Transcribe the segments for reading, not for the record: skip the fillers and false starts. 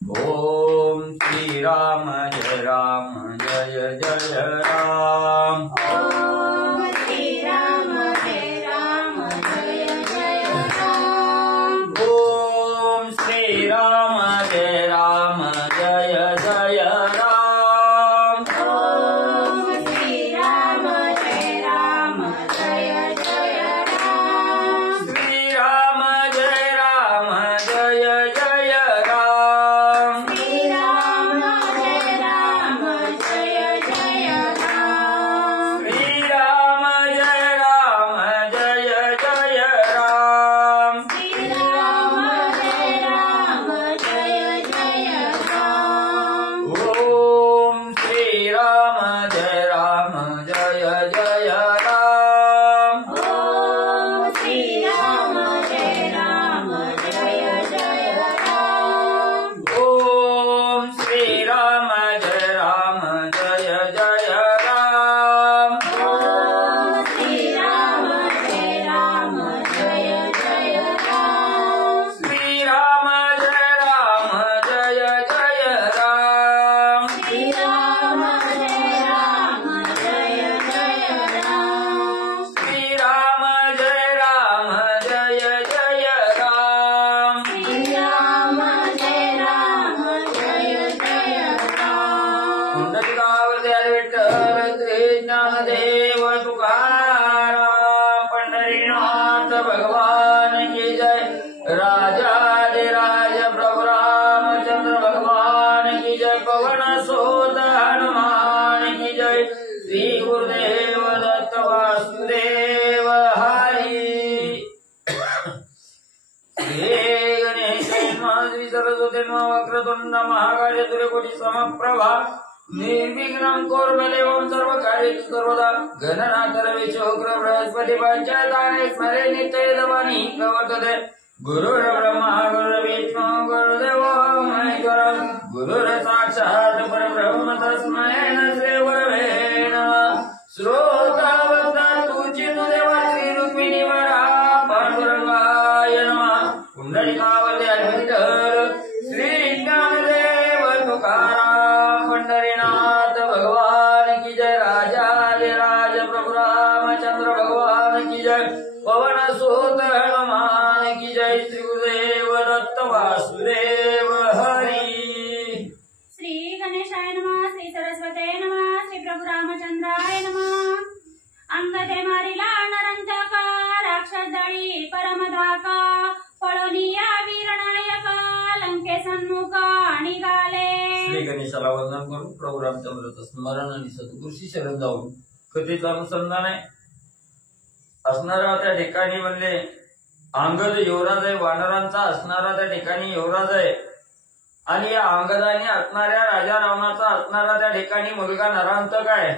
ओम श्री राम जय जय राम। ओम श्री राम जय जय राम। ओम श्री राम जय जय राम। ओम श्री राम जय जय राम। श्री राम जय जय राम। श्री राम जय जय राम। श्री राम जय जय राम। श्री राम जय जय राम। ओम श्री राम जय जय राम। ओम श्री राम जय जय राम। ओम श्री राम जय जय राम। ओम श्री राम जय जय राम। श्री राम जय जय राम। श्री राम जय जय राम। श्री राम जय जय राम। श्री राम जय जय राम। पुंडलिकावरती विठ्ठल श्री ज्ञानदेव तुकाराम पंढरीनाथ भगवान की जय। राजाधिराज प्रभु रामचंद्र भगवान की जय। पवन सुत हनुमान की जय। श्री गुरुदेव दत्त वासुदेव हरी। श्री गणेश श्री सरस्वती वक्रतुंड महाकाय सूर्यकोटि समप्रभा निर्विघ्नं कुरु देवं सर्वकार्येषु सर्वदा। गणनाथ रवि शुक्र बृहस्पति पंचायताने स्मरे नित्येदवानि प्रवर्तते। गुरुर्ब्रह्मा गुरुर्विष्णु गुरुर्देवो महेश्वरः। गुरुर्साक्षात् परब्रह्म तस्मै श्री गुरवे नमः। श्रोतावता तुचितु देवा श्री रुक्मिणी वरा पांडुरंगाय नमः। पुंडलिकावरती विठ्ठल श्री ज्ञानदेव तुकाराम पंढरीनाथ भगवान की जय। राजाधिराज प्रभु रामचंद्र भगवान की जय। पवन सुत हनुमान की जय। श्री गुरुदेव दत्त वासुदेव हरी। श्री गणेशाय नमः। श्री सरस्वते नमः। श्री प्रभु रामचंद्राय नमः। अंगदे मारिला नरंतका राक्षस दळी परमधाका। पळोनिया वीरनायका लंके सन्मुखा निघाले। श्री गणेशाला वंदन करून प्रभू रामचंद्राचं स्मरण आणि सद्गुरूशी शरण जाऊन कथेचं अनुसंधान आहे. असणारा त्या ठिकाणी म्हणले अंगद युवराज आहे. वानरांचा असणारा त्या ठिकाणी युवराज आहे. आणि या अंगदाने असणाऱ्या राजा रावणाचा असणारा त्या ठिकाणी मुलगा नरांतक आहे.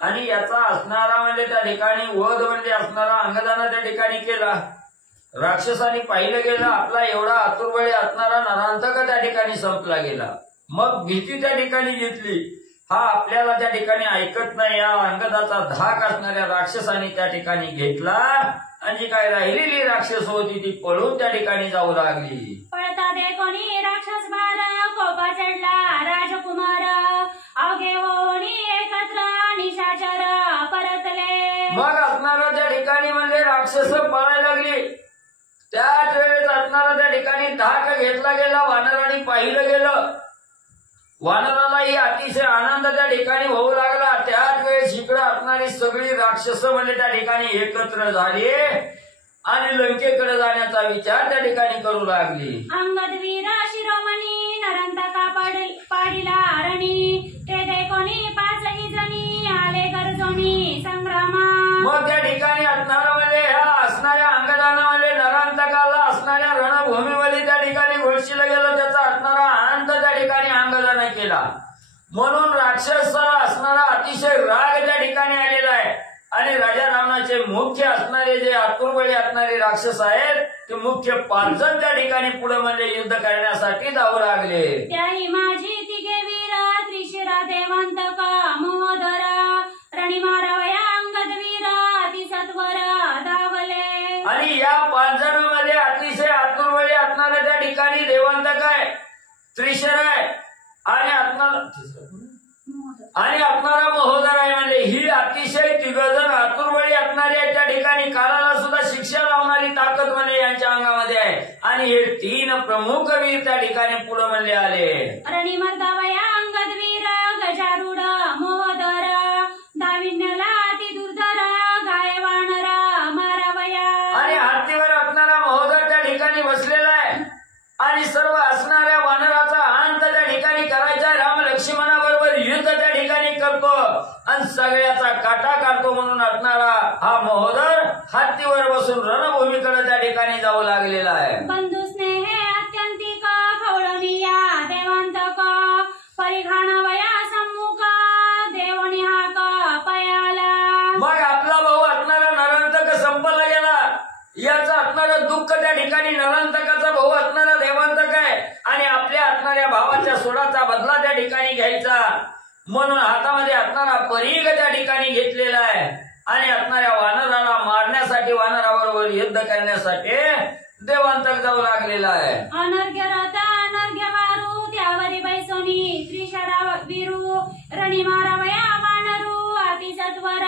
आणि याचा असणारा म्हणजे त्या ठिकाणी वध म्हणजे असणारा अंगदानं त्या ठिकाणी केला. राक्षसाने पाहिलं गेलं आपला एवढा आतुरबळी असणारा नरांतक त्या ठिकाणी संपला गेला. मग भीती त्या ठिकाणी घेतली. हा आपल्याला त्या ठिकाणी ऐकत नाही. या अंगदाचा धाक असणाऱ्या राक्षसाने त्या ठिकाणी घेतला आणि जी काय राहिलेली राक्षस होती ती पळून त्या ठिकाणी जाऊ लागली. पळता दे कोणी राक्षस बार कोपा चढला राजकुमार. अवघे ओणी एकत्र निशाचर परतले. मग असणारा त्या ठिकाणी म्हणजे राक्षस पळायला लागली. त्याच वेळेस असणारा त्या ठिकाणी धाक घेतला गेला. वानरांनी पाहिलं गेलं. वानरालाही अतिशय आनंद त्या ठिकाणी होऊ लागला. त्याच वेळेस इकडे असणारी सगळी राक्षस म्हणजे त्या ठिकाणी एकत्र झाली आणि लंकेकडे जाण्याचा विचार त्या ठिकाणी करू लागली. अंगद वीर शिरोमणी नरंतका पाडिला रणी. ते दे कोणी पाचही जणी आले गरजोनी संग्रामा. मग त्या ठिकाणी असणाऱ्यामध्ये ह्या असणाऱ्या अंगदानामध्ये नरांतकाला असणाऱ्या रणभूमीमध्ये त्या ठिकाणी घोषीला गेलं. त्याचा असणारा आनंद त्या ठिकाणी अंगदाने केला. म्हणून राक्षस असणारा अतिशय राग त्या ठिकाणी आलेला आहे. आणि राजा रावणाचे मुख्य असणारे जे आतुरबळी असणारे राक्षस आहेत ते मुख्य 5 जण त्या ठिकाणी पुढे म्हणजे युद्ध करण्यासाठी जाऊ लागले. त्याही माझी तिघे वीर त्रिशिरा देवंतक मोदर. रणी मारावया अंगद वीर अतिसत्वर धावले. आणि या 5 जणांमध्ये अतिशय आतुरबळी असणारे त्या ठिकाणी देवंतक आहे. त्रिशर आहे आणि असणारा महोदर आहे. म्हणजे ही अतिशय तिघजण आतुरबळी असणारी आहे. त्या ठिकाणी काळाला सुद्धा शिक्षा लावणारी ताकद म्हणजे यांच्या अंगामध्ये आहे. आणि हे 3 प्रमुख वीर त्या ठिकाणी पुढे म्हणले आले. रणिमर्दावया अंगदवीर गजारूढ महोदर दाविन्यला अति दुर्धर गाय वानर मारावया. आणि हत्तीवर असणारा महोदर त्या ठिकाणी बसलेला आहे आणि सर्व असणाऱ्या वानराचा अंत त्या ठिकाणी करायचा. राम लक्ष्मणाबरोबर युद्ध त्या ठिकाणी करतो आणि सगळ्याचा काटा काढतो. म्हणून असणारा हा महोदर हत्तीवर बसून रणभूमीकडे त्या ठिकाणी जाऊ लागलेला आहे. बंधू स्नेहे अत्यंतिक खवळणीया देवांतक परिघाणवया सम्मुख देवनिहाक पयाला. मग आपला भाऊ असणारा नरांतक संपला गेला. याचं असणारं दुःख त्या ठिकाणी नरांतकाचा भाऊ असणारा देवांतक आहे आणि आपल्या असणाऱ्या भावाच्या सोडाचा बदला त्या ठिकाणी घ्यायचा म्हणून हातामध्ये असणारा परीघ त्या ठिकाणी घेतलेला आहे. आणि असणाऱ्या वानराला मारण्यासाठी वानराबरोबर युद्ध करण्यासाठी देवांतक जाऊ लागलेला आहे. अनर्घ्य रथ अनर्घ्य मारू त्यावरी बैसोनी त्रिशरा विरू रणी मारावया वानरू अतिसत्वर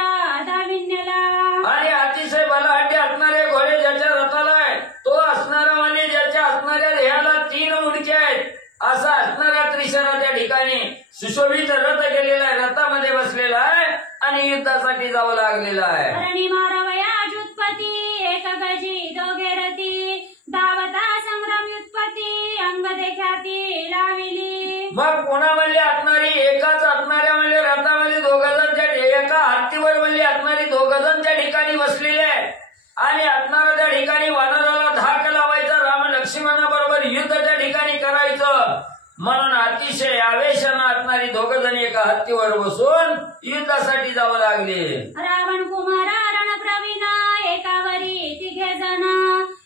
दाविन्यला. आणि अतिशय बलाढ्य असणारे घोडे ज्याच्या रथाला आहे तो असणारा म्हणजे ज्याच्या असणाऱ्या देहाला 3 मुंडके आहेत असा असणारा त्रिशरा त्या ठिकाणी सुशोभित रथ गेलेला आहे. रथामध्ये बसलेला आहे आणि युद्धासाठी जावं लागलेला आहे. रणी मारावया जुत्पती एक गजी दोघे रती धावता संग्राम युत्पत्ती अंग देख्याती लाविली. मग पुन्हा म्हणले असणारी एकाच असणाऱ्या म्हणजे रथामध्ये 2 जण एका हत्तीवर म्हणले असणारी 2 जण त्या ठिकाणी बसलेले आहेत आणि असणारा त्या ठिकाणी वानराला धाक लावायचा. राम लक्ष्मणाबरोबर युद्ध त्या ठिकाणी करायचं म्हणून अतिशय आवेशानं असणारी 2 जण एका हत्तीवर बसून युद्धासाठी जावं लागले. रावण कुमार रणप्रवीण एकावरी 3 जण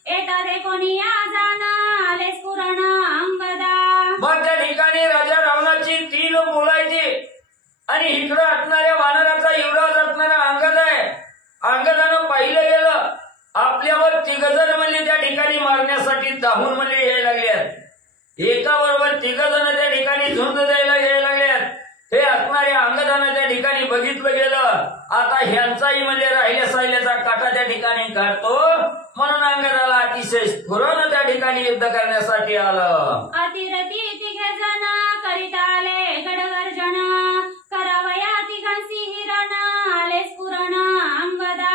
एका कोणिया जाण आले स्फुरण अंगदा. मग त्या ठिकाणी राजा रावणाची 3 बोलायची आणि इकडं असणाऱ्या वानराचा युवराज असणारा अंगद आहे. अंगदानं पाहिलं गेलं आपल्यावर 3 जण म्हणजे त्या ठिकाणी मारण्यासाठी धावून म्हणजे यायला लागल्यात. एका बरोबर 3 जण त्या ठिकाणी झुंज द्यायला यायला लागल्यात. हे असणाऱ्या अंगदानं त्या ठिकाणी बघितलं गेलं आता ह्यांचाही म्हणजे राहिल्या साहिल्याचा काटा त्या ठिकाणी काढतो म्हणून अंगदाला अतिशय स्फुरण त्या ठिकाणी युद्ध करण्यासाठी आलं. अतिरती 3 जण करीत आले गडगर्जन करावया 3 हिरण आले स्फुरण अंगदा.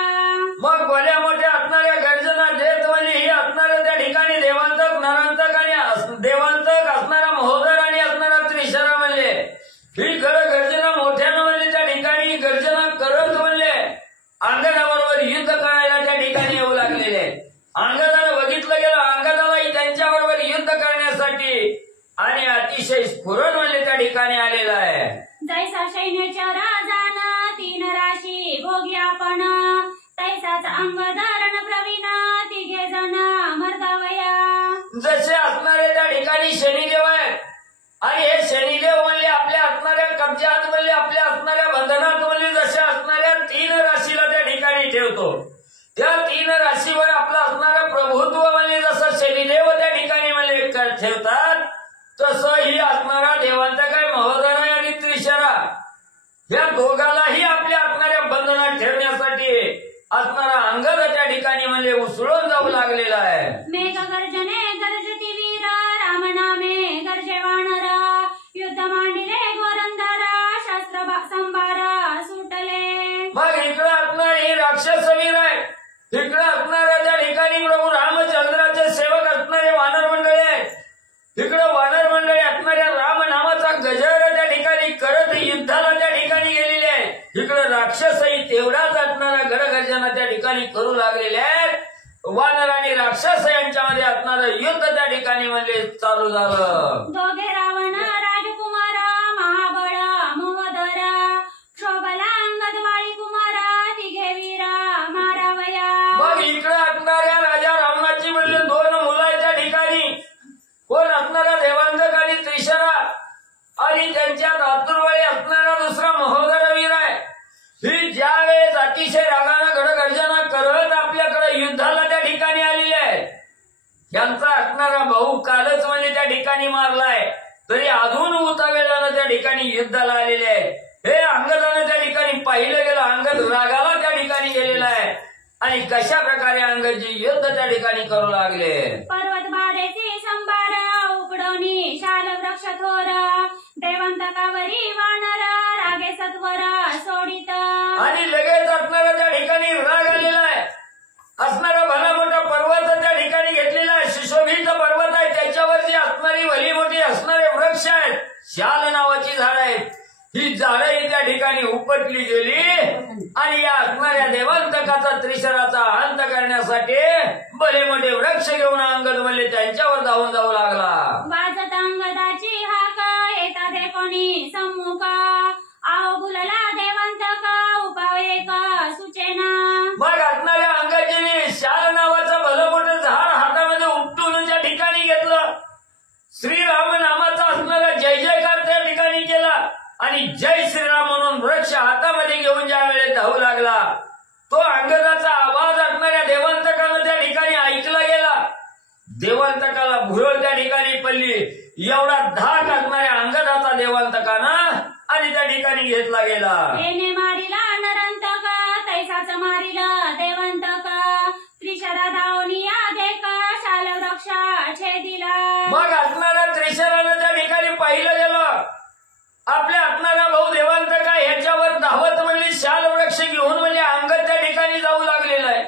मग भल्या मोठ्या असणाऱ्या गर्जना देत म्हणजे ही असणाऱ्या त्या ठिकाणी देवांतक नरांतक आणि देवांतक असणारा महोदर आणि असणारा त्रिशरा म्हणले ही गर्जना मोठ्यानं म्हणजे त्या ठिकाणी गर्जना करत म्हणले अंगदाबरोबर युद्ध करायला त्या ठिकाणी येऊ लागलेले. अंगदानं बघितलं गेलं अंगदालाही त्यांच्याबरोबर युद्ध करण्यासाठी आणि अतिशय स्फुरण म्हणजे त्या ठिकाणी आलेला आहे. जैसा सैन्याच्या राजान 3 राशी भोगी आपण तैसाच अंगधरण प्रवीण 3 जण मर्दावया. जसे असणारे त्या ठिकाणी शनिदेव आहेत आणि हे शनिदेव म्हणले आपल्या असणाऱ्या कब्जात म्हणले आपल्या असणाऱ्या बंधनात म्हणले जसे असणाऱ्या 3 राशीला त्या ठिकाणी ठेवतो त्या 3 राशीवर आपलं असणारं प्रभुत्व म्हणजे जसं शनिदेव त्या ठिकाणी म्हणजे ठेवतात तसं ही असणारा देवांतक आहे महोदर आहे आणि त्रिशरा या दोघालाही आपल्या असणाऱ्या बंधनात ठेवण्यासाठी असणारा अंगद त्या ठिकाणी म्हणजे उसळून जाऊ लागलेला आहे. मेघ गर्जने गर्जती वीर राम नामे गर्जे वानर युद्ध मांडिले घोरंदर शस्त्र संभार सुटले. मग इकडं असणारी राक्षसवीर आहे इकडं असणाऱ्या त्या ठिकाणी प्रभू रामचंद्राचे सेवक असणारे वानर मंडळी आहेत. इकडं वानर मंडळी असणाऱ्या राम नामाचा गजर त्या ठिकाणी करत युद्धाला त्या ठिकाणी गेलेले आहेत. इकडं राक्षसही तेवढाच असणारा गडगर्जना त्या ठिकाणी करू लागलेले आहेत. वानर आणि राक्षस यांच्यामध्ये असणारं युद्ध त्या ठिकाणी म्हणजे चालू झालं. दोघे रावण राजकुमार महाबळ महोदर क्षोभला अंगदवाळी कुमार 3 वीर मारावया. मग इकडे असणाऱ्या राजा रावणाची म्हणजे 2 मुलं आहेत त्या ठिकाणी कोण असणारा देवांतक आणि त्रिशरा आणि त्यांच्यात आतुरवळी असणारा दुसरा महोदर वीर आहे. ही ज्या वेळेस अतिशय रागानं गडगर्जना करत आपल्याकडे युद्धाला त्या ठिकाणी आलेली आहे. यांचा असणारा भाऊ कालच म्हणजे त्या ठिकाणी मारलाय तरी अजून उतावेळानं त्या ठिकाणी युद्धाला आलेले आहे. हे अंगदानं त्या ठिकाणी पाहिलं गेलं, अंगद रागाला त्या ठिकाणी गेलेला आहे आणि कशा प्रकारे अंगदजी युद्ध त्या ठिकाणी करू लागले. पर्वत बाधेचे संभार उपडोनी शाल वृक्ष थोर देवंतकावरी वानर रागे सत्वर सोडित. आणि लगेच असणारा त्या ठिकाणी राग आलेला आहे. असणारा भला मोठा पर्वत त्या ठिकाणी घेतलेला आहे. सुशोभित पर्वत आहे, त्याच्यावरती असणारी भली मोठी असणारे वृक्ष आहेत, शाल नावाची झाड आहेत. ही झाडं त्या ठिकाणी उपटली गेली आणि या असणाऱ्या देवांतकाचा त्रिशराचा अंत करण्यासाठी भले मोठे वृक्ष घेऊन अंगद मल्ले त्यांच्यावर धावून जाऊ लागला. वाजत अंगदाची हाक येता कोणी सम्मुख आव बुलला देवंतक उपाव एक सुचेना. मग असणाऱ्या अंगाजीने शाल नावाचं भलं मोठं झाड हातामध्ये उपटून त्या ठिकाणी घेतलं. श्रीराम नामाचा असणारा जय जयकार त्या ठिकाणी केला आणि जय श्रीराम म्हणून वृक्ष हातामध्ये घेऊन ज्या वेळेस धावू लागला, तो अंगदाचा आवाज असणाऱ्या देवांतकानं त्या ठिकाणी ऐकला गेला. देवांतकाला भुरळ त्या ठिकाणी पडली. एवढा धाक असणाऱ्या अंगदाचा देवांतकानं आणि त्या ठिकाणी घेतला गेला. येणे मारिला नरंतक तैसाच मारिला देवंतक त्रिशरा धावनिया देख शाल वृक्ष छेदिला. मग असणाऱ्या त्रिशरानं त्या ठिकाणी पाहिलं गेलं. आपल्या असणारा भाऊ देवांतक ह्याच्यावर धावत म्हणजे शाल वृक्ष घेऊन म्हणजे अंगद त्या ठिकाणी जाऊ लागलेला आहे.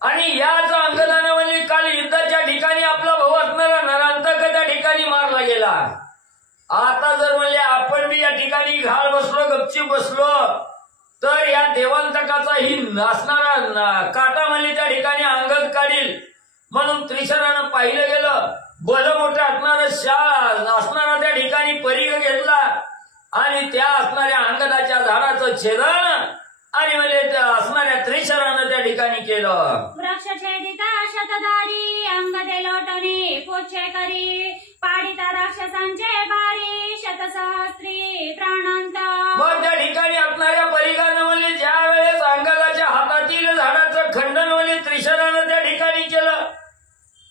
आणि याच अंगदानं म्हणजे काल युद्धाच्या ठिकाणी आपला भाऊ असणारा नरांतक त्या ठिकाणी मारला गेला. आता जर म्हणजे आपण बी या ठिकाणी घाल बसलो, गपचीप बसलो, तर या देवांतकाचा ही असणारा काटा म्हणजे त्या ठिकाणी अंगद काढील. म्हणून त्रिशरानं पाहिलं गेलं. भलं मोठं असणारं शाल असणारा त्या ठिकाणी परिघ घेतला आणि त्या असणाऱ्या अंगदाच्या झाडाचं छेदन आणि म्हणजे त्या असणाऱ्या त्रिशरानं त्या ठिकाणी केलं. वृक्ष छेदिता शतधारी अंगदे लोटणी पोछे करी पाडिता राक्षसांचे भारी शतसहस्त्री प्राणांत. मग त्या ठिकाणी असणाऱ्या परिघानं म्हणजे ज्या वेळेस अंगदाच्या हातातील झाडाचं खंडन म्हणजे त्रिशरानं त्या ठिकाणी केलं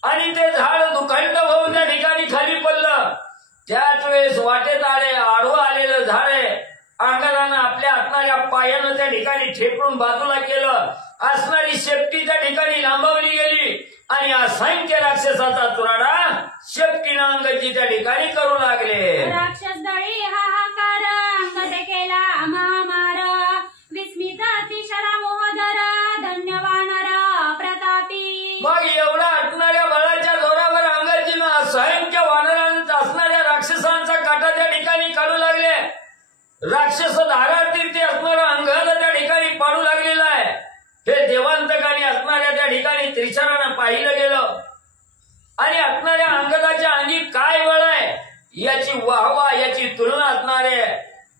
आणि ते झाड दुखंड होऊन त्या ठिकाणी खाली पडलं. त्याच वेळेस वाटेत आडवं आलेलं झाड आहे. अंगदानं आपल्या असणाऱ्या पायानं त्या ठिकाणी ठेपळून बाजूला केलं. असणारी शेपटी त्या ठिकाणी लांबवली गेली आणि असंख्य राक्षसाचा तुराडा शेपटीनं अंगदजी त्या ठिकाणी करू लागले. राक्षस दळी हाहाकार अंगदे केला महामार विस्मित त्रिशरा मोहदर धन्यवानर प्रतापी. मग एवढा असणाऱ्या बळाच्या जोरावर अंगदजीनं असंख्य वानरांचा असणाऱ्या राक्षसांचा काटा त्या ठिकाणी काढू लागले. राक्षस धारातील ते असणारा अंगद त्या ठिकाणी पाडू लागलेला आहे. हे देवांतकाने असणाऱ्या त्या ठिकाणी त्रिशरानं पाहिलं गेलं आणि असणाऱ्या अंगदाच्या अंगी काय बळ आहे याची वाहवा याची तुलना असणारे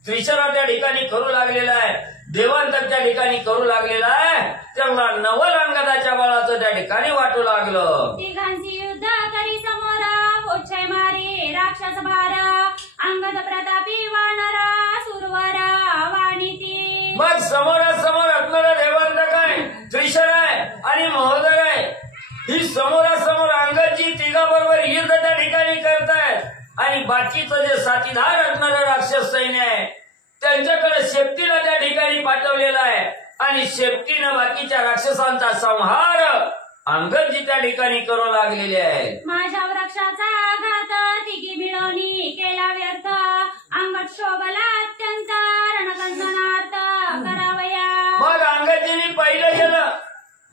त्रिशरा त्या ठिकाणी करू लागलेला आहे. देवांतक त्या ठिकाणी करू लागलेला आहे. तेव्हा नवल अंगदाच्या बळाचं त्या ठिकाणी वाटू लागलं. तिघांची युद्ध करी समोर पोछे मारी राक्षस भार अंगद प्रतापी वानर सुरवर वाणिती. मग समोरासमोर असणारा देवांतक आहे, त्रिशरा आहे आणि महोदर आहे. ही समोरासमोर अंगदजी तिघाबरोबर युद्ध त्या ठिकाणी करतायत आणि बाकीचं जे साथीदार असणारं राक्षस सैन्य आहे त्यांच्याकडे शेपटीला त्या ठिकाणी पाठवलेला आहे आणि शेपटीनं बाकीच्या राक्षसांचा संहार अंगदजी त्या ठिकाणी करू लागलेले आहे. माझ्या वृक्षाचा आघात तिघी मिळवणी केला व्यर्थ अंगद शोभला अत्यंत रणकंदनार्थ करावया. मग अंगदजीने पाहिलं गेलं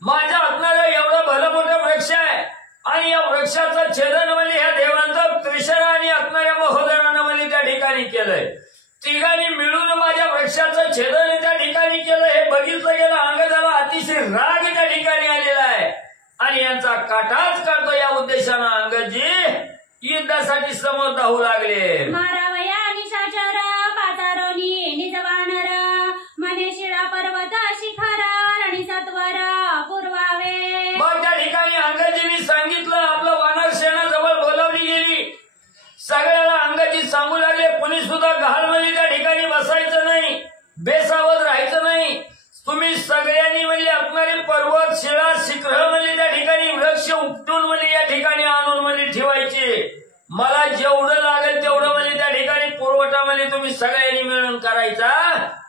माझ्या असणारं एवढं भलं मोठं वृक्ष आहे आणि या वृक्षाचं छेदन म्हणजे ह्या देवांतक त्रिशरा आणि असणाऱ्या महोदरानं म्हणजे त्या ठिकाणी केलंय. तिघांनी मिळून माझ्या वृक्षाचं छेदन त्या ठिकाणी केलं. हे बघितलं गेलं. अंगदाला अतिशय राग त्या ठिकाणी आलेला आहे आणि यांचा काटाच करतो या उद्देशानं अंगदजी युद्धासाठी समोर धावू लागले. मारावया निशाचर पाचारोनी निज वानर मने शिळा पर्वत शिखर रणिसत्वर पूर्वावे. मग त्या ठिकाणी अंगदजींनी सांगितलं. आपलं वानर सेना जवळ बोलावली गेली. सगळ्याला अंगदजी सांगू लागले कुणी सुद्धा गहारमध्ये त्या ठिकाणी बसायचं नाही, बेसावध राहायचं नाही. तुम्ही सगळ्यांनी म्हणजे असणारे पर्वत शिळा शिखर म्हणजे त्या ठिकाणी वृक्ष उपटून म्हणजे या ठिकाणी आणून म्हणजे ठेवायचे. मला जेवढं लागेल तेवढं म्हणजे तुम्ही सगळ्यांनी मिळून करायचा.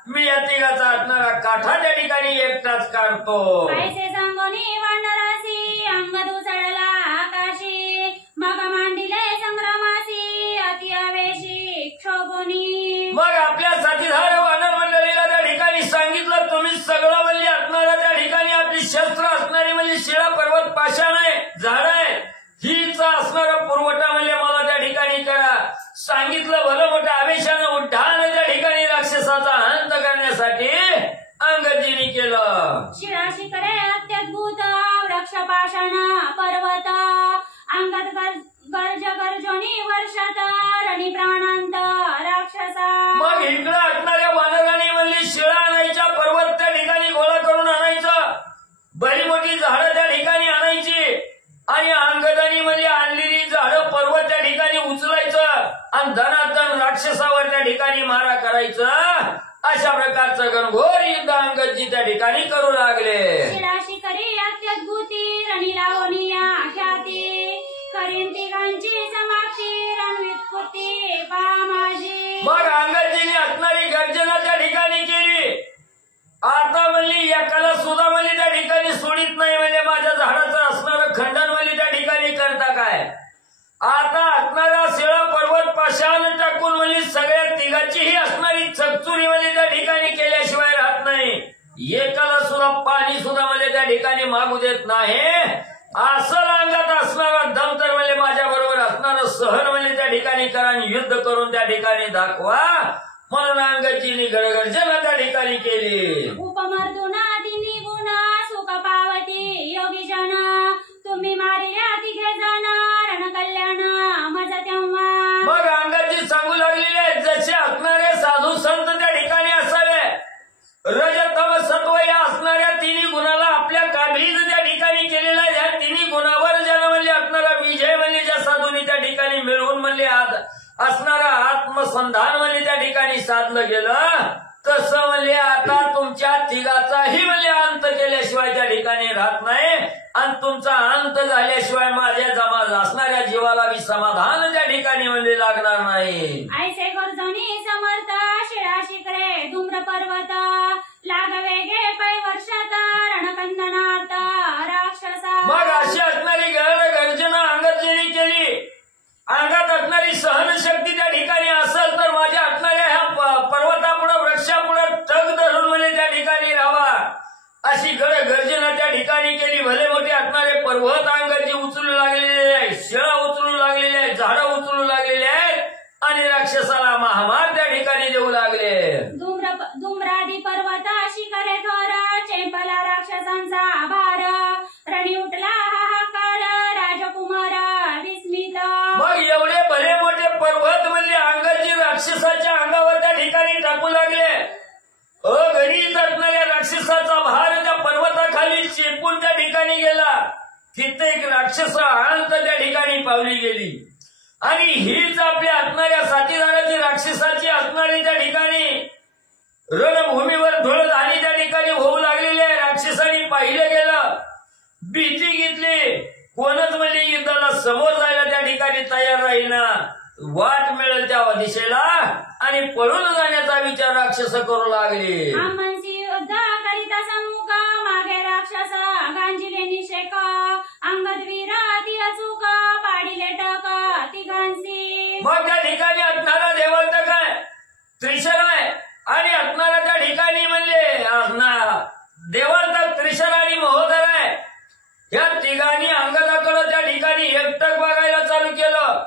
मी या तिघाचा असणारा काठा त्या ठिकाणी एकटाच काढतो. ऐसे सांगोनी वानरासी अंगद उसळला आकाशी मग मांडिले संग्रामासी अति आवेशी क्षोभोनी. मग आपल्या साथीदार वानर मंडळीला त्या ठिकाणी सांगितलं, तुम्ही सगळं म्हणजे असणारा त्या ठिकाणी आपली शस्त्र असणारी म्हणजे शिळा पर्वत पाषाण आहे, झाड आहे, हीच असणारा पुरवठा म्हणजे मला त्या ठिकाणी करा. सांगितलं भलं मोठं आवेशानं उड्डाण त्या ठिकाणी राक्षसाचा अंत करण्यासाठी अंगदजीने केलं. शिळा शिखरे अत्यद्भुत वृक्ष पाषाण पर्वत अंगद गर्ज गर्जोनी वर्षात रणी प्राणांत राक्षसा. मग इकडं असणाऱ्या वानरांनी म्हणली शिळा आणायच्या, पर्वत त्या ठिकाणी गोळा करून आणायचं, बरी मोठी झाडं त्या ठिकाणी आणायची आणि अंगदानी म्हणजे आणलेली झाडं पर्वत त्या ठिकाणी उचलायचं आणि धनाधन राक्षसावर त्या ठिकाणी मारा करायचं. अशा प्रकारचं घनघोर युद्ध अंगदजी त्या ठिकाणी करू लागले. शिळा शिखरी अत्यद्भुती रणी लावणी ख्याती करीन तिघांची समाप्ती रणवित्पत्ती पहा माझी. मग अंगदजीने असणारी गर्जना त्या ठिकाणी केली. आता म्हणली एकाला सुद्धा म्हणजे त्या ठिकाणी सोडित नाही, म्हणजे माझ्या झाडाचं असणारं खंडन म्हणजे त्या ठिकाणी करता काय. आता असणारा शिळा पर्वत पाषाण टाकून म्हणजे सगळ्या तिघाचीही असणारी चकचुरी म्हणजे त्या ठिकाणी केल्याशिवाय राहत नाही. एकाला सुद्धा पाणी सुद्धा म्हणजे त्या ठिकाणी मागू देत नाही. असं अंगात असणारा दम तर म्हणजे माझ्या बरोबर असणारं सहन म्हणजे त्या ठिकाणी करा आणि युद्ध करून त्या ठिकाणी दाखवा. म्हणून अंगदजीने गडगर्जना त्या ठिकाणी केली. उपमर्दुना तिन्ही गुण सुख पावती योगीजन तुम्ही मारिल्या तिघे जण रण कल्याण मज तेव्हा. मग अंगदजी सांगू लागलेले आहेत, जसे असणारे साधू संत त्या ठिकाणी असावे, रजतम सत्व या असणाऱ्या तिन्ही गुणाला आपल्या काबीज त्या ठिकाणी केलेला आहे. या तिन्ही गुणावर ज्यानं म्हणजे असणारा विजय म्हणजे ज्या साधूंनी त्या ठिकाणी मिळवून म्हणजे असणारा आत्मसंधान म्हणजे त्या ठिकाणी साधलं गेलं, तसं म्हणजे आता तुमच्या तिघाचाही म्हणजे अंत केल्याशिवाय त्या ठिकाणी राहत नाही आणि तुमचा अंत झाल्याशिवाय माझ्या जमा असणाऱ्या जीवाला बी समाधान त्या ठिकाणी म्हणजे लागणार नाही. ऐसे गर्जनी समर्थ शिळा शिखरे धूम्र पर्वत लागवेगे पै वर्षात रणकंदनात राक्षसा. मग अशी असणारी गर्जना अंगदजीने केली. अंगात असणारी सहनशक्ती त्या ठिकाणी असेल तर माझ्या असणाऱ्या ह्या पर्वतापुढे वृक्षापुढे तग धरून म्हणजे त्या ठिकाणी राहावा, अशी गर्जना त्या ठिकाणी केली. भले मोठे असणारे पर्वत अंगदजी उचलू लागलेले आहेत, शिळा उचलू लागलेले आहेत, झाडं उचलू लागलेले आहेत आणि राक्षसाला महामार त्या ठिकाणी देऊ लागले. धूम्रादी पर्वत शिखरे थोर चेंपला राक्षसांचा आभार रणी उठला हाहाकार राजकुमार विस्मित. मग एवढे भले मोठे पर्वत म्हणजे अंगदजी राक्षसाच्या अंगावर त्या ठिकाणी टाकू लागले. अगणित असणाऱ्या राक्षसाचा भार त्या पर्वताखाली चेपून त्या ठिकाणी गेला. कित्येक राक्षस अंत त्या ठिकाणी पावली गेली आणि हीच आपल्या असणाऱ्या साथीदाराची राक्षसाची असणारी त्या ठिकाणी रणभूमीवर धुळधाणी त्या ठिकाणी होऊ लागलेली आहे. राक्षसांनी पाहिलं गेलं, भीती घेतली, कोणच म्हणजे युद्धाला समोर जायला त्या ठिकाणी तयार राहीना. वाट मिळेल त्या दिशेला आणि पळून जाण्याचा विचार राक्षस करू लागले. आमनसी युद्ध करिता सम्मुख मागे राक्षस गांजिले निषेक अंगद वीर अति अचूक पाडिले टक तिघांसी. मग त्या ठिकाणी असणारा देवंत काय त्रिशर आहे आणि असणारा त्या ठिकाणी म्हणजे देवंत त्रिशर आणि महोदर आहे. या तिघांनी अंगदाकडे त्या ठिकाणी एकटक बघायला चालू केलं.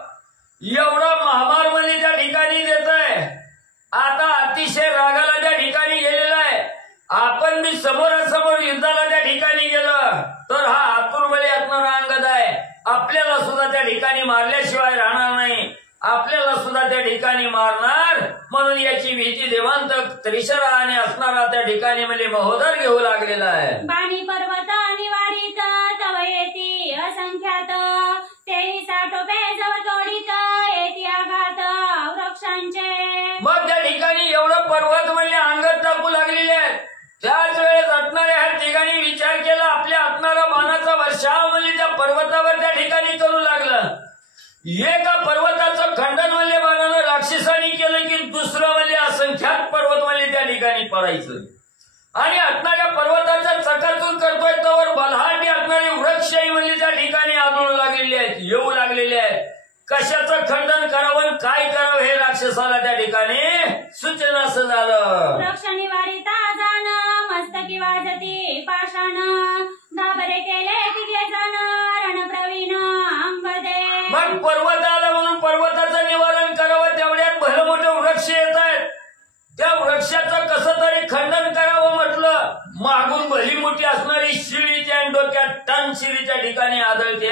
एवढा महामार म्हणजे त्या ठिकाणी देत आहे. आता अतिशय रागाला त्या ठिकाणी गेलेला आहे. आपण मी समोरासमोर युद्धाला त्या ठिकाणी गेलं तर हा आतुरबळी असणारा अंगद आहे. आपल्याला सुद्धा त्या ठिकाणी मारल्याशिवाय राहणार नाही, आपल्याला सुद्धा त्या ठिकाणी मारणार. म्हणून याची भीती देवांत त्रिशरा आणि असणारा त्या ठिकाणी म्हणजे महोदर घेऊ लागलेला आहे. बाणी पर्वत निवारित तव येती असंख्यात तेही साठोपे जव तोडीत येती आघात वृक्षांचे. मग त्या ठिकाणी एवढं पर्वत म्हणजे अंगद टाकू लागलेले आहेत. त्याच वेळेस असणाऱ्या ह्या ठिकाणी विचार केला, आपल्या असणारा बाणाचा वर्षाव म्हणजे त्या पर्वतावर त्या ठिकाणी करू लागलं. एका पर्वताचं खंडन म्हणजे बाणानं राक्षसांनी केलं की दुसरं म्हणजे वाढायचं आणि असणाऱ्या पर्वताचा चकाचूर करतोय तर बलहाटी असणारी वृक्षही म्हणजे त्या ठिकाणी आढळू लागलेली आहेत, येऊ लागलेले आहेत. कशाचं खंडन करावं काय करावं हे राक्षसाला त्या ठिकाणी सूचनाचं झालं. वृक्ष निवारिता जाण मस्तकी वाजती पाषाण घाबरे केले तिघे जण रणप्रवीण अंगदे. मग पर्वत आला म्हणून पर्वताचं निवारण करावं तेवढ्यात भलं मोठं वृक्ष येत आहेत. त्या वृक्षाचं कसं तरी खंडन करावं म्हटलं. मागून भली मोठी असणारी शिळीच्या डोक्यात टन शिळीच्या ठिकाणी आदळते.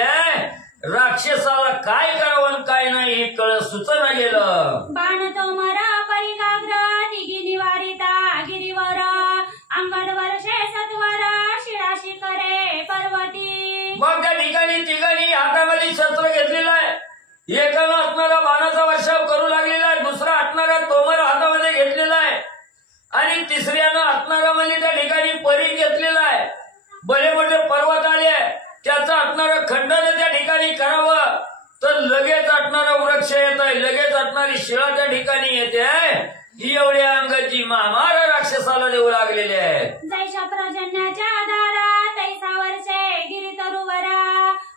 राक्षसाला काय करावं काय नाही हे कळ सुचना गेलं. बाण तोमरा परिगाग्र तिघी निवारिता गिरीवर अंगद वर्षे सत्वर शिळाशी करे पर्वती. मग त्या ठिकाणी तिघांनी हातामध्ये शस्त्र घेतलेलं आहे. एकानं असणारा बाणाचा वर्षाव करू लागलेला आहे, दुसरा असणारा तोमर हातामध्ये घेतलेला आहे आणि तिसऱ्यानं असणारा म्हणजे त्या ठिकाणी परी घेतलेला आहे. भले मोठे पर्वत आले त्याचं असणारं खंडन त्या ठिकाणी करावं तर लगेच असणारा वृक्ष येत आहे, लगेच असणारी शिळा त्या ठिकाणी येते. ही एवढ्या अंगाची महामार राक्षसाला देऊ लागलेले आहेत. जैशा प्रजन्याच्या दारा तैसा वर्षे गिरी तरुवरा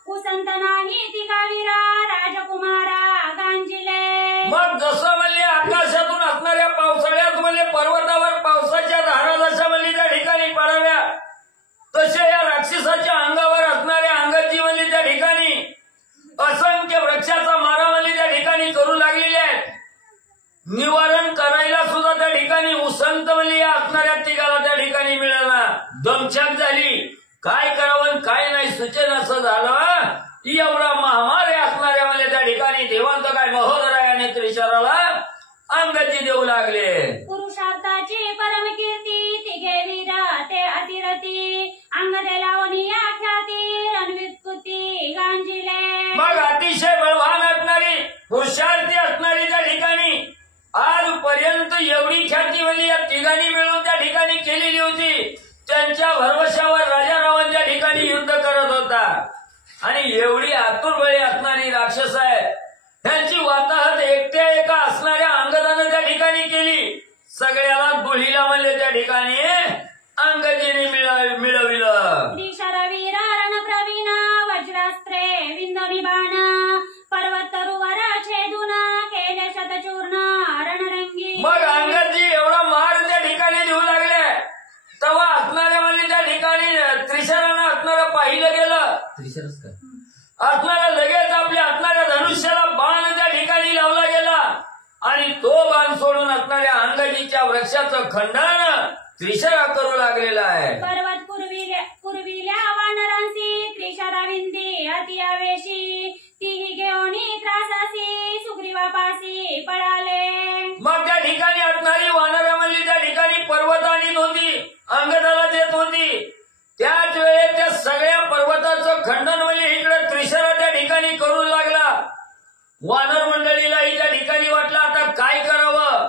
उसंत नाही तिघावीरा राजकुमारा गांजिले. मग जसं म्हणजे आकाशातून असणाऱ्या पावसाळ्यात म्हणजे पर्वतावर पावसाच्या धारा जशा म्हणजे त्या ठिकाणी पडाव्या तसे या राक्षसाच्या अंगावर असणाऱ्या अंगाची म्हणजे त्या ठिकाणी असंख्य वृक्षाचा मारा म्हणजे त्या ठिकाणी करू लागलेले आहेत. निवारण करायला सुद्धा त्या ठिकाणी उसंत म्हणजे असणाऱ्या तिघाला त्या ठिकाणी मिळाला. दमछाक झाली, काय करावं काय नाही सूचन असं झालं. एवढा महामारी असणाऱ्या म्हणजे त्या ठिकाणी देवांत काय महोदरायाने त्रिशराला अंगाची देऊ लागले. पुरुषार्थाची परमकीर्ती तिघे वीर ते अतिरती अंगदे लावणीया ख्याती रणवित्कुती गांजिले. मग अतिशय बळवान असणारी हुशारती असणारी त्या ठिकाणी आजपर्यंत एवढी ख्याती म्हणजे या तिघांनी मिळून त्या ठिकाणी केलेली होती. त्यांच्या भरवशावर राजारावांच्या ठिकाणी युद्ध करत होता आणि एवढी आतुरबळी असणारी राक्षस आहे. त्यांची वाताहत एकट्या एका असणाऱ्या अंगदानं त्या ठिकाणी केली. सगळ्याला धुळीला म्हणले त्या ठिकाणी अंगजीने मिळविलं. त्रिशरवीर रणप्रवीण वज्रास्त्रे विंदनी बाण पर्वत तरुवर छेदून केले शतचूर्ण रणरंगी. मग अंगजी एवढा मार त्या ठिकाणी देऊ लागले तेव्हा असणाऱ्या म्हणजे त्या ठिकाणी त्रिशरानं असणारं पाहिलं गेलं. असणारा लगेच आपल्या असणाऱ्या धनुष्याला बाण त्या ठिकाणी लावला गेला आणि तो बाण सोडून असणाऱ्या अंगजीच्या वृक्षाचं खंडन त्रिशरा करू लागलेला आहे. पर्वत पूर्विल्या वानरांसी त्रिशरा विंदी अति आवेशी तीही घेऊनी त्रासासी सुग्रीवापासी पळाले. मग त्या ठिकाणी असणारी वानरा म्हणजे त्या ठिकाणी पर्वत आणीत होती, अंगदाला देत होती. त्याच वेळेस त्या सगळ्या पर्वताचं खंडन म्हणजे इकडे त्रिशरा त्या ठिकाणी करू लागला. वानर मंडळीलाही त्या ठिकाणी वाटलं आता काय करावं.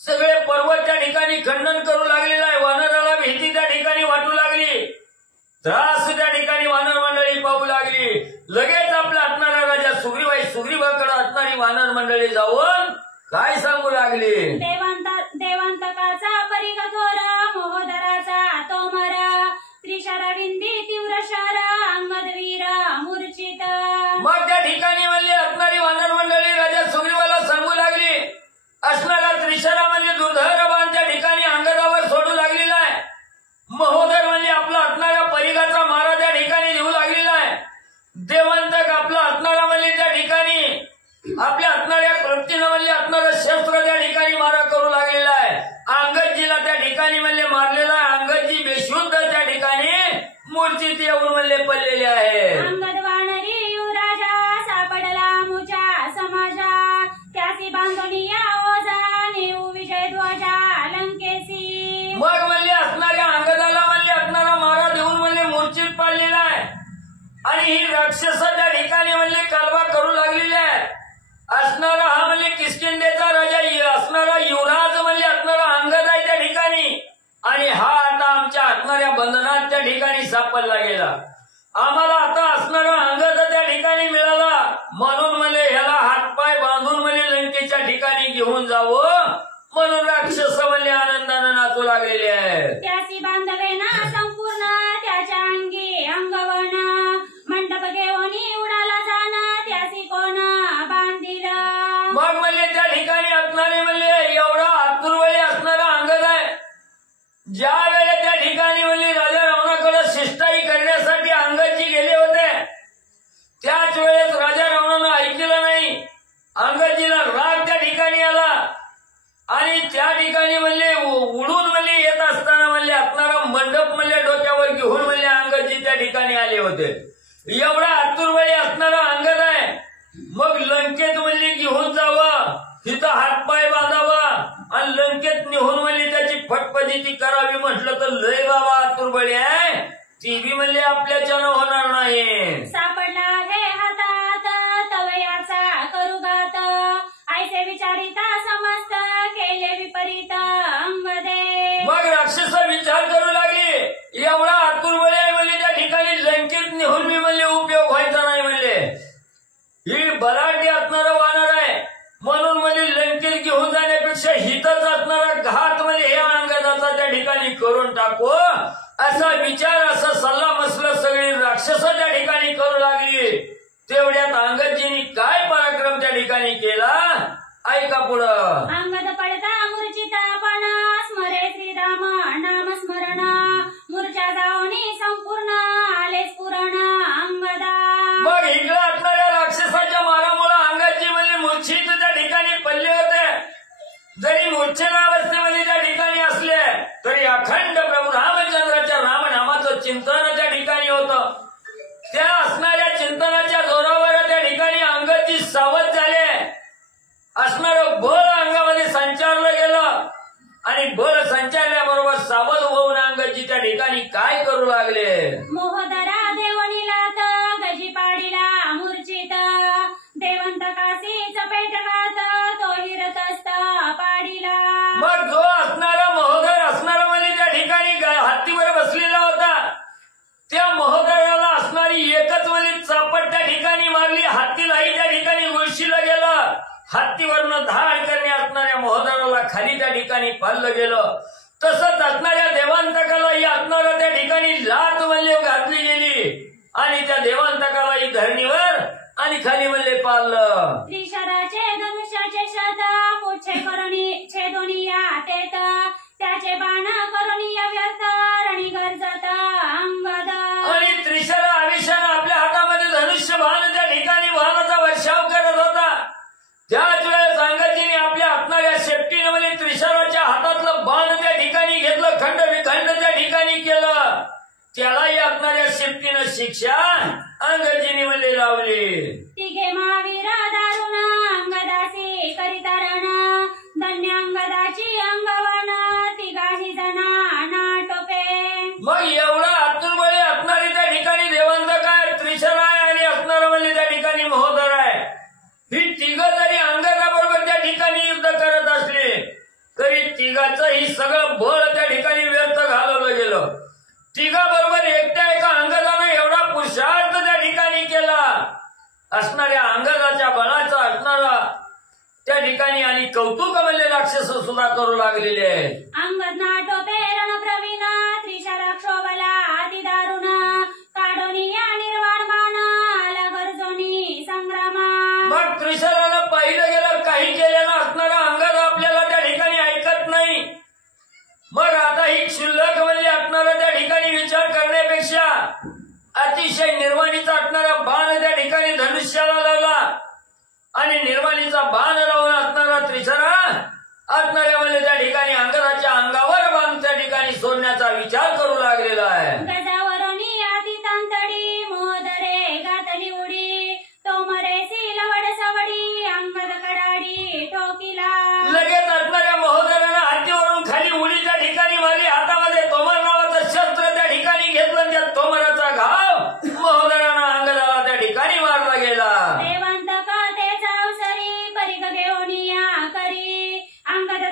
सगळे पर्वत त्या ठिकाणी खंडन करू लागलेला आहे. वानराला भीती त्या ठिकाणी वाटू लागली, त्रास त्या ठिकाणी वानर मंडळी पाहू लागली. लगेच आपला असणारा राजा सुग्रीवाकडे असणारी वानर मंडळी जाऊन काय सांगू लागली. देवांतकाचा परिकथोर मोहदराचा तोमर त्रिशरा विंदी तीव्र शर अंगदवीर मूर्छित. मग त्या ठिकाणी म्हणले असणारी वानर मंडळी राजा सुग्रीवाला सांगू लागली. असणारा त्रिशरा म्हणजे दुर्धर बाण त्या ठिकाणी अंगदावर सोडू लागलेला आहे. महोदर म्हणजे आपला असणारा परिघाचा मारा त्या ठिकाणी देऊ लागलेला आहे. देवांतक आपला असणारा म्हणजे त्या ठिकाणी आपल्या असणाऱ्या कृतीनं म्हणजे असणारं शस्त्र त्या ठिकाणी मारा करू लागलेला आहे. अंगदजीला त्या ठिकाणी म्हणजे मारलेला आहे. अंगदजी बेशुद्ध त्या ठिकाणी मूर्तीत येऊन म्हणले पडलेले आहे. अंगद वानरी युवराजा सापडला मुच्या समाजा त्यासी बांधणीया ओजा नेऊ विजय ध्वजा लंकेसी. मग म्हणजे असणाऱ्या अंगदाला म्हणजे असणारा मारा देऊन म्हणजे मूर्छित पाडलेला आहे आणि ही राक्षस त्या ठिकाणी म्हणजे कालवा करू लागलेली आहे. असणारा हा म्हणजे किष्किंधेचा राजा असणारा युवराज म्हणजे असणारा अंगद आहे त्या ठिकाणी आणि हा आता आमच्या असणाऱ्या बंधनात त्या ठिकाणी सापडला गेला. आम्हाला आता असणारा अंगद त्या ठिकाणी मिळाला म्हणून म्हणजे ह्याला हातपाय बांधून म्हणजे लंकेच्या ठिकाणी घेऊन जावं म्हणून राक्षस म्हणजे आनंदानं वाचू लागलेले आहेत. त्याची बांधवे ना संपूर्ण त्याच्या अंगी अंगवण मंडप घेऊन उडाला जाणं त्याची कोण बांधिल. मग म्हणले त्या ठिकाणी असणारे म्हणले एवढा आतुरवळी असणारा अंगद आहे. ज्या वेळेला त्या ठिकाणी म्हणले राजा रावणाकडे शिष्टाई करण्यासाठी अंगदजी गेले होते त्याच वेळेस राजा रावणानं ऐकलं नाही. अंगदजीला राग त्या ठिकाणी आला आणि त्या ठिकाणी म्हणले उडून म्हणले येत असताना म्हणले असणारा मंडप म्हणले डोक्यावर घेऊन म्हणले अंगदजी त्या ठिकाणी आले होते. एवढा आतुरवळी असणारा अंगद आहे. मग लंकेत म्हणले घेऊन जावं तिथं हातपाय बांधावा आणि लंकेत निघून म्हणले त्याची फटफटीती करावी म्हटलं तर लय बाबा आतुरबळी आहे. ती बी म्हणले आपल्याच्यानं होणार नाही. सापडला आहे हातात तवयाचा करू घात ऐसे विचारिता समस्त केले विपरीत अंगदे. मग राक्षस विचार करू लागली एवढा आतुरबळी आहे म्हणले त्या ठिकाणी लंकेत निघून मी म्हणले उपयोग व्हायचा नाही म्हणले. ही बलाढ्य असणारा वानर आहे म्हणून म्हणजे लंकेत घेऊन जाण्यापेक्षा हितच असणारा घात म्हणजे हे अंगदाचा त्या ठिकाणी करून टाकू असा विचार असा सल्ला मसला सगळी राक्षस त्या ठिकाणी करू लागली. तेवढ्यात अंगदजींनी काय पराक्रम त्या ठिकाणी केला ऐका पुढं. अंगद पडता मूर्छिता पण स्मरे श्रीराम नाम स्मरण मूर्छा जाऊनी संपूर्ण आले स्फुरण अंगदा. मग इकडे असणाऱ्या राक्षसाच्या मारामुळे अंगदजी म्हणजे मूर्छित त्या ठिकाणी पडले होते. जरी मूर्छनावस्थेमध्ये त्या ठिकाणी असले तरी अखंड प्रभू रामचंद्राच्या रामनामाचं चिंतन त्या ठिकाणी होतं. त्या असणाऱ्या चिंतनाच्या जोरावर त्या ठिकाणी अंगदजी सावध झाले. असणारं बळ अंगामध्ये संचारलं गेलं आणि बळ संचारल्याबरोबर सावध होऊन अंगदजी त्या ठिकाणी काय करू लागले. मोहदरा देवनीलात गजी पाडीला मूर्छित देवंतकासी चपेट घात तो हिरत असता पाडीला. मग जो असणारा महोदर असणारा म्हणजे त्या ठिकाणी हत्तीवर बसलेला होता त्या महोदराला असणारी एकच म्हणजे चापट त्या ठिकाणी मारली. हत्तीलाही त्या ठिकाणी गुळशीला गेलं. हत्तीवरनं धाड करणे असणाऱ्या महोदराला खाली त्या ठिकाणी पाडलं गेलं. तसंच असणाऱ्या देवांतकालाही असणाऱ्या त्या ठिकाणी लात म्हणजे घातली गेली आणि त्या देवांतकालाही धरणीवर आणि खाली म्हणजे पाडलं. त्रिशराचे धनुष्याचे शत पुच्छे करुणी छेदोनिया तेत त्याचे बाण करुणीय व्यर्थ रणी गरजत अंगद. आणि त्रिशरा आविषानं आपल्या हातामध्ये धनुष्य बाण त्या ठिकाणी बाणाचा वर्षाव करत होता. त्याच वेळेस अंगदजीने आपल्या असणाऱ्या शेपटीनं म्हणजे त्रिशराच्या हातातलं बाण त्या ठिकाणी घेतलं. खंड विखंड त्या ठिकाणी केलं. त्यालाही असणाऱ्या शेपटीनं शिक्षा अंगदजीने म्हणजे लावली. तिघे महावीर दारुण अंगदासी करिता रण धन्य अंगदाची अंगवण तिघाही जना नाटोपे. मग एवढा आतुरबळी असणारी त्या ठिकाणी देवांतक आहे त्रिशरा आहे आणि असणारं म्हणजे त्या ठिकाणी महोदर आहे. ही तिघं जरी अंगदाबरोबर त्या ठिकाणी युद्ध करत असले तरी तिघाचं ही सगळं बळ त्या ठिकाणी व्यर्थ घालवलं गेलं. तिघाबरोबर एकट्या एका अंगदानं एवढा पुरुषार्थ त्या ठिकाणी केला. असणाऱ्या अंगदाच्या बळाचा असणारा त्या ठिकाणी आणि कौतुक म्हणजे राक्षस सुद्धा करू लागलेले आहेत. अंगद नाटोपे रण प्रवीण त्रिशरा क्षोभला अति दारुण काढोनिया निर्वाण बाण आला गरजोनी संग्रामा. मग त्रिशरानं पाहिलं गेलं काही केल्यानं असणारा अंगद आपल्याला त्या ठिकाणी ऐकत नाही. मग आता ही क्षुल्लक म्हणजे असणारा त्या ठिकाणी विचार करण्यापेक्षा अतिशय निर्वाणीचा असणारा बाण त्या ठिकाणी धनुष्याला लावला आणि निर्वाणीचा बाण लावून असणारा त्रिशरा असणाऱ्या म्हणजे त्या ठिकाणी अंगदाच्या अंगावर बाण त्या ठिकाणी सोडण्याचा विचार करू लागलेला आहे. गजावरोनी आधी तांतडी मोहदरे घातली उडी तोमरेसी लवड सवडी अंगद कडाडी ठोकिला. लगेच असणाऱ्या महोदरानं हातीवरून खाली उडी त्या ठिकाणी मारली. हातामध्ये तोमर नावाचं शस्त्र त्या ठिकाणी घेतलं. त्या तोमराचा घाव महोदरानं अंगदाला त्या ठिकाणी मारला गेला. देवंतक तेचा अवसरी परिग घेऊन या करी अंगद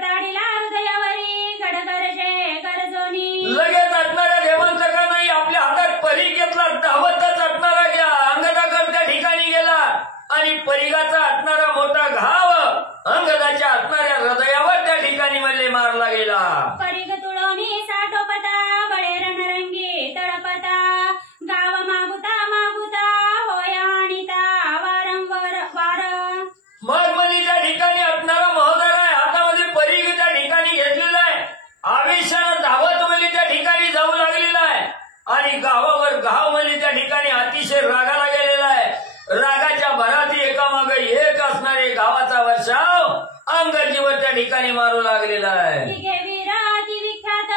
ठिकाणी मारू लागलेला आहे. तिघे वीर अति विख्यात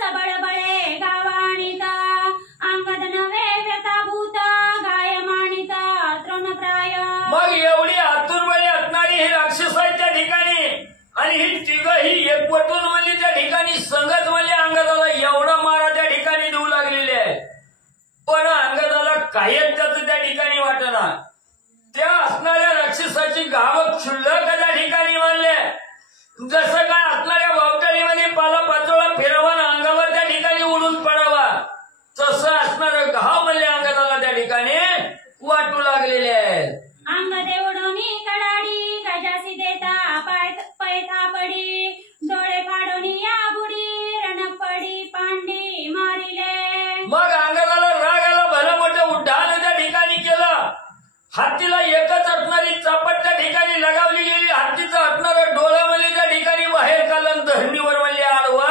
सबळ बळे गावाणीत अंगद नवे व्यताभूत गाय मानित तृणप्राय. मग एवढी आतुरबळी असणारी ही राक्षस आहेत त्या ठिकाणी आणि ही तिघही एकवटून म्हणजे त्या ठिकाणी संगत म्हणजे अंगदाला एवढा मारा त्या ठिकाणी देऊ लागलेले आहे. पण अंगदाला काहीच त्याचं त्या ठिकाणी वाटना. त्या असणाऱ्या राक्षसाची गाव क्षुल्लक त्या ठिकाणी म्हणले. जसं काय असणाऱ्या बावटाळीमध्ये पाला पाचोळा फिरवा अंगावर त्या ठिकाणी उडून पडावा तसं असणारं गाव म्हणले अंगदाला त्या ठिकाणी वाटू लागलेले आहेत. अंगदे उडोनी कडाडी गजासी देता पैथा पडी डोळे फाडोनी या बुडी रणक पडी पांडी मारिले. मग अंगदाला राग आला. भलं मोठं उड्डाण त्या ठिकाणी केलं. हत्तीला एकच असणारी चापट त्या ठिकाणी लगावली गेली. हत्तीचं असणारं डोळं म्हणले त्या ठिकाणी बाहेर काढलं. धरणीवर म्हणले आडवा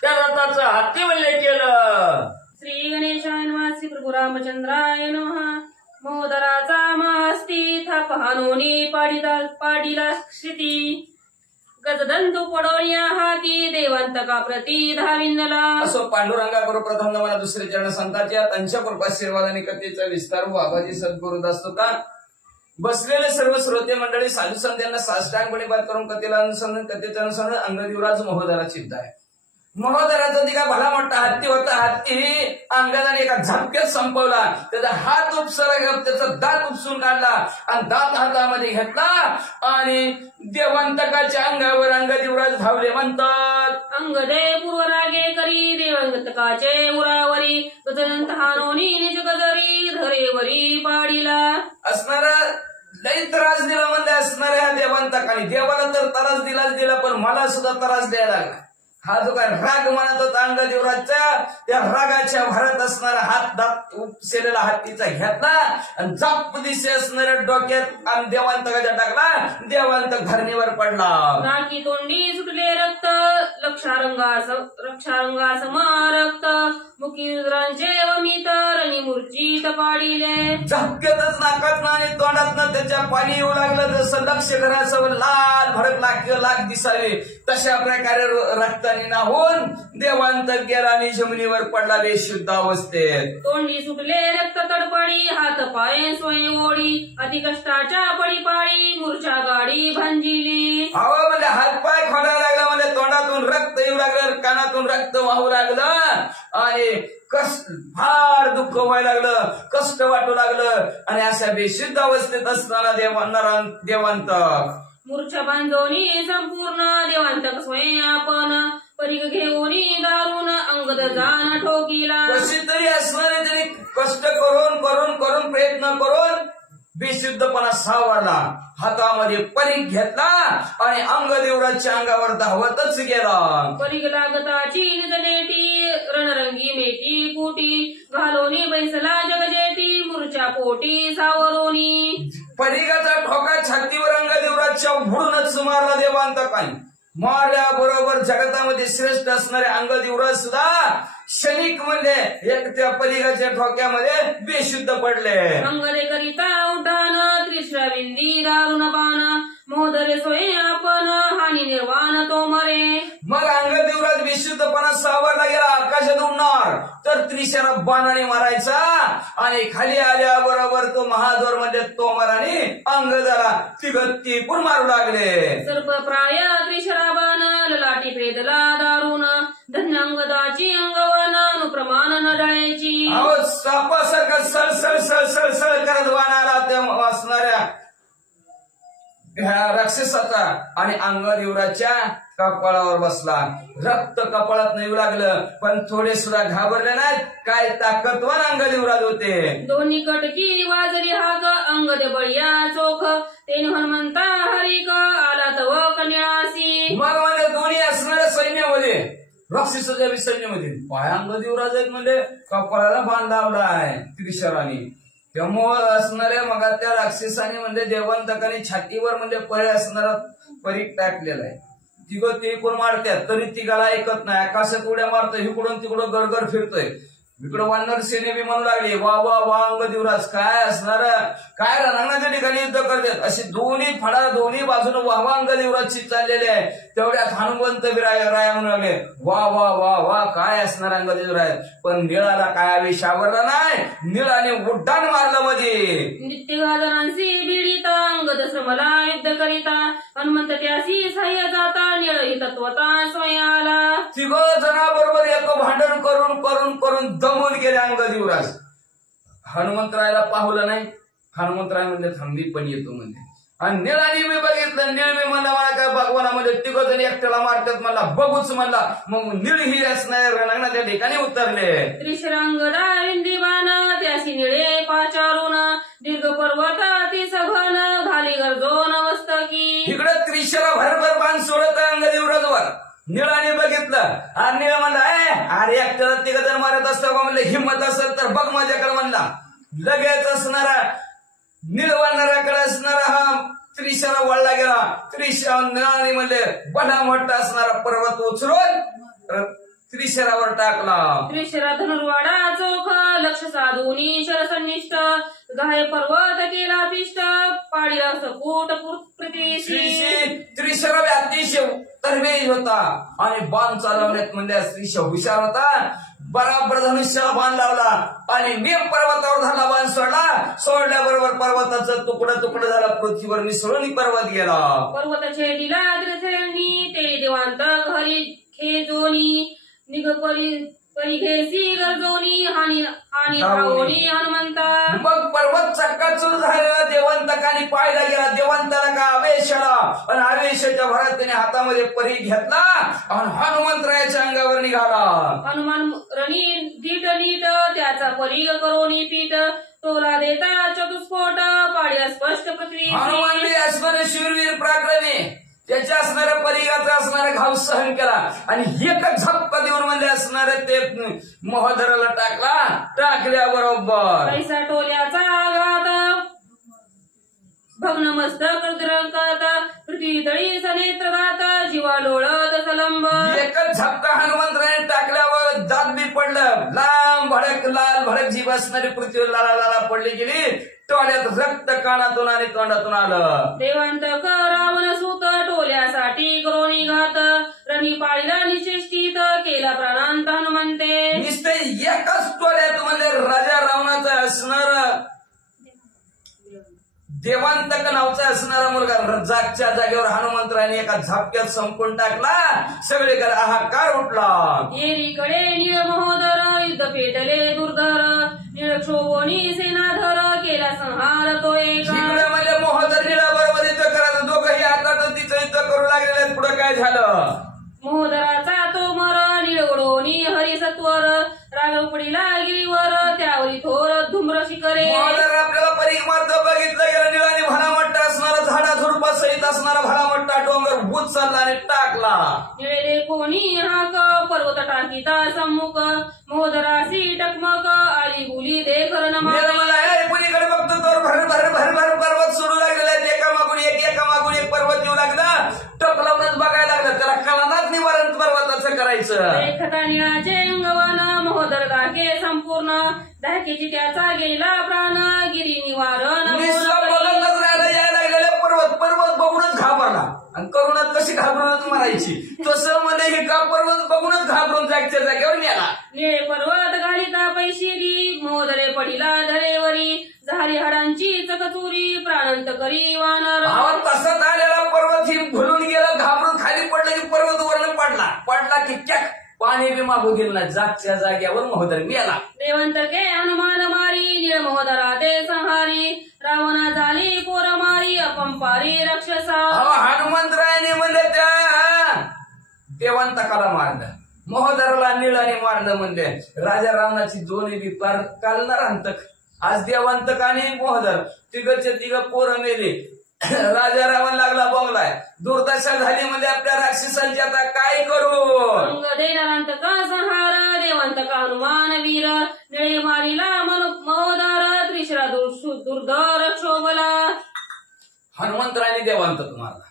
त्या रथाचं हत्ती म्हणले केलं. श्री गणेशाय नमः. श्री प्रभू रामचंद्राय नमः. मोदराचा मास्ती थाप हानोनी पाडीला स्थिती गजदंतू पडोनिया हाती देवंतका प्रती धाविंदला. असो पांडुरंगा गुरु प्रथम नमना दुसरे चरण संतांच्या त्यांच्या कृपा आशीर्वाद आणि कथेचा विस्तार हो बाबाजी सद्गुरु असतो का. बसलेले सर्व श्रोते मंडळी साधू संतांना साष्टांगपणे बात करून कथेला अनुसरण कथेचं अनुसरण अंगदिवराज महोदरा चित्त आहे. महोदराचा ती का भला मोठा हत्ती होता. हत्ती अंगदाने एका झटक्यात संपवला. त्याचा हात उपसरा घेऊन त्याचा दात उपसून काढला आणि दात हातामध्ये घेतला आणि देवंतकाच्या अंगावर अंगदिवराज धावले. म्हणतात अंगदे पूर्वरागे करी देवंतकाचे उरावरी गजदंत हानोनी निज गजरी धरेवरी पाडीला. असणारा लई त्रास दिला म्हणजे असणाऱ्या देवंतकाने. देवाला तर त्रास दिला पण मला सुद्धा त्रास द्यायला लागला. हा जो काय राग म्हणत होता अंगदेवराजच्या त्या रागाच्या भरात असणारा हात दात उपसेलेला हत्तीचा घेतला आणि जाप दिसे असणाऱ्या डोक्यात आणि देवांतकाच्या टाकला. देवांतक धरणीवर पडला. नाकी तोंडी सुटले रक्त रक्षारंगासम रक्त मुखी रुद्रांचे वमित रणी मूर्छित पाडिले. झपक्यातच नाकातनं आणि तोंडातनं त्याच्या पाणी येऊ लागलं. जसं लक्ष करायचं लाल भडक लाग दिसावे तशा प्रकारे रक्ताने नाहून देवांतक गेला आणि जमिनीवर पडला बेशुद्ध अवस्थेत. तोंडी सुटले रक्त तडपडी हात पाय सोय ओढी अति कष्टाच्या पडी पाळी मूर्छा गाडी भांजिली. अहो म्हणजे हातपाय खोडायला लागला. म्हणजे तोंडातून रक्त येऊ लागलं कानातून रक्त वाहू लागलं आणि फार दुःख व्हायला लागलं. कष्ट वाटू लागलं आणि अशा बेशुद्ध अवस्थेत असताना देवांतक मूर्छा बांधोनी संपूर्ण देवांतक स्वयं आपण परीग घेऊनी दारुण अंगद जाण ठोकीला. कशी तरी असणारे तरी कष्ट करून प्रयत्न करून बेशुद्धपणा सावरला. हातामध्ये परीग घेतला आणि अंगदेवराच्या अंगावर धावतच गेला. परीग लागताची निजनेटी रणरंगी मेटी कुटी घालोनी बैसला जगजेटी मूर्छा पोटी सावरोनी. परीगाचा ठोका छातीवर अंगदेवराच्या उडूनच मारला देवांतकाने. मारल्याबरोबर जगतामध्ये श्रेष्ठ असणारे अंगदेवराज सुद्धा क्षणिक म्हणजे एक त्या परीगाच्या ठोक्यामध्ये बेशुद्ध पडले. अंगदे करिता उड्डाण त्रिश्रविंदी दारुण बाण मोदरे सोय आपण हानी निर्वाण तो मरे. मग अंगदेवराज बेशुद्धपणा सावरला गेला. आकाशात उडणार तर त्रिशरा बाणाने मारायचा आणि खाली आल्याबरोबर तो महाद्वार मध्ये तोमराने अंगदाला तिघत्ती पण मारू लागले. सर्प प्राय त्रिशरा बाण ललाटी भेदला दारुण धन्य अंगदाची अंगवन अनुप्रमाण नडळेची. अहो सापासारखा सळसळ करत वाहणारा त्या असणाऱ्या राक्षसाचा आणि अंगदेवराच्या कपाळावर बसला. रक्त कपाळात येऊ लागलं पण थोडे सुद्धा घाबरले नाहीत. काय ताकदवान अंगदेवराज होते. दोन्ही कटकी वाजली हाक अंगद बळिया चोख तेन हनुमंता हरिक आला तव कन्यासी. मग म्हणजे दोन्ही असणाऱ्या सैन्यामध्ये राक्षसाच्या सैन्यामध्ये पाय अंगदेवराज आहेत म्हणजे कपाळाला बांध लावला आहे त्रिशराने. त्यामुळे असणाऱ्या मग त्या राक्षसाने म्हणजे देवांतकाने छातीवर म्हणजे पळे असणारा परीग टाकलेला आहे. तिघं ते कोण मारतात तरी तिघाला ऐकत नाही. आकाशात उड्या मारतोय इकडून तिकडून गडगड फिरतोय इकडे वानर सेने बी म्हणू लागले वा वा वा अंगदेवराज काय असणार, काय रणांगणाच्या ठिकाणी युद्ध करतात. अशी दोन्ही फडा दोन्ही बाजूने वाहवा अंगदेवराजची चाललेली आहे. तेवढ्यात हनुमंत राया म्हणू लागले वा वा वा वा काय असणार अंगदेवराज. पण निळाला काय आवेश आवरला नाही. निळाने उड्डाण मारलं मध्ये नित्यगाजनांसी बिडिता अंगद श्रमला युद्ध करिता हनुमंत त्यासी सह्य जाता निळ हि तत्वता स्वयं आला. तिघ जणाबरोबर एक भांडण करून करून करून दमून गेले अंगदेवराज. हनुमंतरायला पाहुलं नाही. हनुमंतराय म्हणजे थांबी पण येतो म्हणजे. आणि निळाने मी बघितलं. निळ मी म्हणला मला काय भगवानामध्ये तिघ जण एकट्याला मारतात मला बघूच म्हणला. मग निळ ही असणार रणांगणाच्या ठिकाणी उतरले. त्रिशरांगदा इंद्रिबाण त्यासी निळे पाचारून दीर्घ पर्वत ती सघन घाली गरजोन मस्तकी. इकडे त्रिशरा भरभर बाण सोडत अंगदेवराजवर. निळाने बघितलं आणि निळ म्हणला अरे एकट्याला तिघ जण मारत असतं का म्हणलं हिंमत असेल तर बघ माझ्याकडे म्हणला. लगेच असणारा निळवणाऱ्याकडे असणारा हा त्रिशरा वळला गेला. निळाने म्हणले बडा मोठा असणारा पर्वत उचलून त्रिशरावर टाकला. त्रिशरा धनुर्वाडा चोख लक्ष साधूनी शरसन्निष्ठ गाय पर्वत केला पिष्ट पाडीला सकूट प्रतिशी. त्रिशरा अतिशय तरवेज होता आणि बाण चालवण्यात म्हणजे त्रिशा हुशार होता. बराबर धनुष्याला बाण लावला आणि मेघ पर्वतावर झाला बाण सोडल्याबरोबर पर्वताचं तुकडं तुकडं झाला पृथ्वीवर मिसळून पर्वत गेला. पर्वत छेडिला त्रिशरांनी ते देवांत घरी खेजोनी निघ परिघेसी गरजोनी हानी धावोनी हनुमंता. मग पर्वत चक्काचूर झालेला देवंतकाने पाहायला गेला. देवंताला का आवेश आला आणि आवेशाच्या भरात त्याने हातामध्ये परी घेतला आणि हनुमंतरायाच्या अंगावर निघाला. हनुमान रणी धीट नीट त्याचा परीघ करोनी पीठ तोला देता चतुस्फोट पाड्या स्पष्ट पृथ्वी. हनुमानने असणारे शूरवीर पराक्रमी त्याच्या असणाऱ्या परिघाचा असणारा घाव सहन केला आणि एकच झपका देऊन म्हणजे असणारे ते महोदराला टाकल्याबरोबर पैसा टोल्याचा आघात भग्न मस्तक द्रंकत पृथ्वी तळी सनेत्र दात जीवा लोळत सलंब. एकच झपका हनुमंतराने टाकल्यावर दात बी पडलं. लांब भडक लाल भडक जीव असणारी पृथ्वी लाला लाला पडली गेली. टोल्यात रक्त कानातून आणि तोंडातून आलं. देवांतक रावण सूत टोल्यासाठी करोनी घात रणी पाळीला निश्चित केला प्राणांत हनुमंते. नुसते एकाच टोल्यात म्हणजे राजा रावणाचा असणार देवांतक नावचा असणारा मुलगा जागच्या जागेवर हनुमंतराने एका झपक्यात संपून टाकला. सगळीकडे हाहाकार उठला. येरीकडे निळ महोदर युद्ध पेटले दुर्धर निळ क्षोभोनी सेनाधर केला संहार तो एक. इकडे म्हणजे महोदर निळाबरोबर युद्ध करायचं. दोघंही आता तिचं युद्ध करू लागलेले. पुढे काय झालं. महोदराचा तो मर निळवडोनी हरिसत्वर रागपडीला गिरीवर त्यावरी थोर धुम्र शिखरे. महोदर आपल्याला परीख मारतो बघितलं गेलं. निळाने भला मोठा असणारा झाडा झुडपा सहित असणारा भला मोठा डोंगर भूत चालला आणि टाकला. निळे कोणी हाक पर्वत टाकीता सम्मुख महोदरासी टकमक आली गुली देखर कुणीकडे बघतो तर भर भर भर भर पर्वत सोडू लागलेला आहे. एका मागून एक पर्वत येऊ लागला. टप लावूनच बघायला लागलं. त्याला कलानाच निवारण पर्वताचं करायचं. खतानिळाचे अंगवन महोदर दाके संपूर्ण दाकेची त्याचा गेला प्राण गिरी निवारण. बघतच राहायला यायला लागलेले पर्वत बघूनच घाबरला. आणि करुणात कशी घाबरूनच मारायची तसं मध्ये हे का पर्वत बघूनच घाबरून जागच्या जागेवर नेला. निळे पर्वत घालिता पैशिरी महोदरे पडिला धरेवरी झाली हाडांची चकचुरी प्राणांत करी वानर. तसंच आलेला पर्वत ही भुलून गेला. घाबरून खाली पडला की पर्वत वरून पडला की चक पाणी बी मागू दिलं नाही. जागच्या जागेवर महोदर मेला. देवंतके हनुमान मारी निळ महोदरा ते संहारी रावणा झाली पोर मारी अपंपारी राक्षसा. हनुमंतरायाने म्हणजे त्या देवंतकाला मारलं. महोदराला निळाने मारलं म्हणजे राजा रावणाची दोन्ही बी पार कालणार अंतक. आज देवंतक आणि महोदर तिघचे तिघ पोरं मेले. राजा रावण लागला बोंगलाय. दुर्दशा झाली म्हणजे आपल्या राक्षसांची आता काय करू. अंग देणारांतक संहार देवंतक हनुमान वीर निळे मारीला महोदर त्रिशरा दुर्धर क्षोभला. हनुमंतराने देवांतक मारला.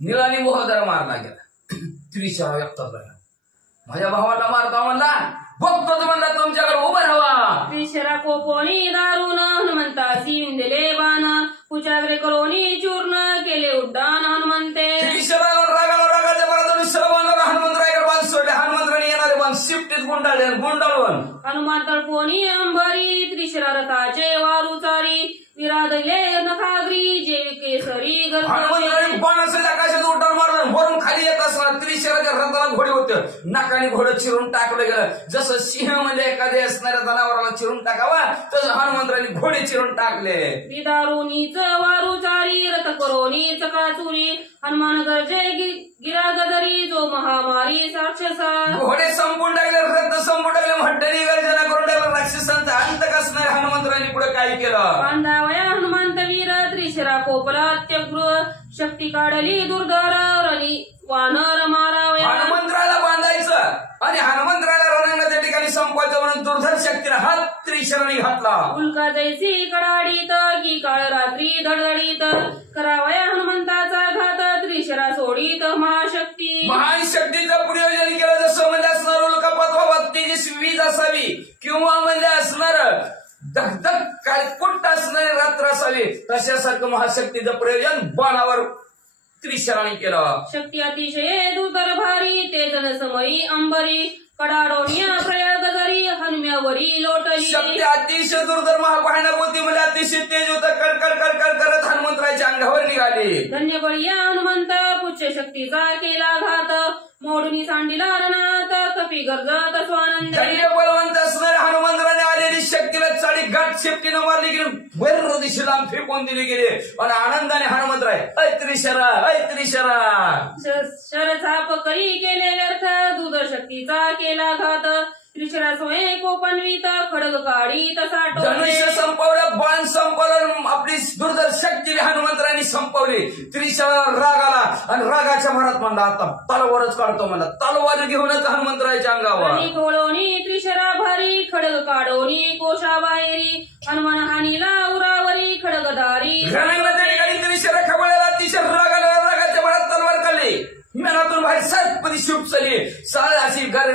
निळाने महोदर मारला गेला. त्रिशरा व्यक्त झाला. माझ्या भावाला मारता म्हणला बघतोच म्हणला तुमच्याकडे उभं राहावा. त्रिशरा कोपोनी दारुण हनुमंतासी विंदले बाण कुचाग्रे करोनी चूर्ण केले उड्डाण हनुमंते. त्रिशराला रागाच्या भरात सर्वांना हनुमंतरायकडे बांध सोडले. हनुमंतराने येणारे बांध शिफ्टीत गुंडाळून हनुमान तळपोनी अंबरी त्रिशरा रथाचे वारू चारी विराधले नखाग्री जेवी केसरी हनुमंतराने बाणासहित आकाशात उड्डाण मारलं. वरून खाली येत असणार त्रिशराच्या रथाला घोडे होते. नाकाने घोडं चिरून टाकलं गेलं. जसं सिंह म्हणजे एखाद्या असणाऱ्या जनावराला चिरून टाकावा तसं हनुमंतराने घोडे चिरून टाकले. दारुनीच वारू चारी रथ करोनी चकाचुरी हनुमान गरजे गिरा गजरी जो महामारी राक्षसा. घोडे संपून टाकले, रथ संपून टाकले, हट्टणी गर्जना करून टाकलं. राक्षसांचा अंत कसणाऱ्या हनुमंतराने पुढे काय केलं. पांडावया हनुमंत वीर त्रिशरा कोपला अत्यगृह शक्ती काढली दुर्धर रणी वानर मारावया. हनुमंतराला बांधायचं आणि हनुमंतराला रणांगणाच्या ठिकाणी संपवायचं म्हणून दुर्धर शक्तीने हात त्रिशराने घातला. उल्का जैसी कडाडीत की काळ रात्री धडधडीत करावया हनुमंताचा घात त्रिशरा सोडीत महाशक्ती. महान शक्तीचं प्रयोजन केलं. जसं म्हणजे असणार उल्कापात व्हावा तेजस्वी वीज असावी किंवा म्हणजे असणार धगधग काळकुट्ट असणारी रात्र असावी तशासारखं महाशक्तीचं प्रयोजन बाणावर त्रिशराने केलं. शक्ती अतिशय दुर्धर भारी तेजन समयी अंबरी कडाडोनिया प्रयोग जरी हनुम्यावरी लोटली. शक्ती अतिशय दुर्धर महाभयानक होती. म्हणजे अतिशय तेज होतं. कडकड करत हनुमंतराच्या अंगावर निघाली. धन्य बळी हनुमंत पुच्छ शक्तीचा केला घात मोडूनी सांडिला रणात कपी गरजत स्वानंद. धैर्य बलवंत असणाऱ्या हनुमंतराने आलेली शक्तीला चाळी गाठ शेपटीनं मारली गेली. वैर दिशेला फेकून दिली गेली आणि आनंदाने हनुमंतराय ऐत्रिशरा शरछाप करी केले व्यर्थ दूध शक्तीचा केला घात त्रिशरा सोये कोपन्वित खडग काढीत साठवले. धनुष्य संपवलं, बाण संपवलं, आपली दुर्धर शक्ती हनुमंतराने संपवली. त्रिशरा राग आला आणि रागाच्या भरात म्हणला आता तलवारच काढतो. म्हणला तलवार घेऊनच हनुमंतराच्या अंगावर खोळोनी त्रिशरा भारी खडग काढोनी कोशा बाहेरी हनुमान हानीला उरावरी खडगधारी. रणांगणाच्या ठिकाणी त्रिशरा खवळलेला अतिशय राग आला. रागाच्या भरात तलवार काढली. मनातून बाहेर सातपदी शिफ्ट झाली. साळ अशी गर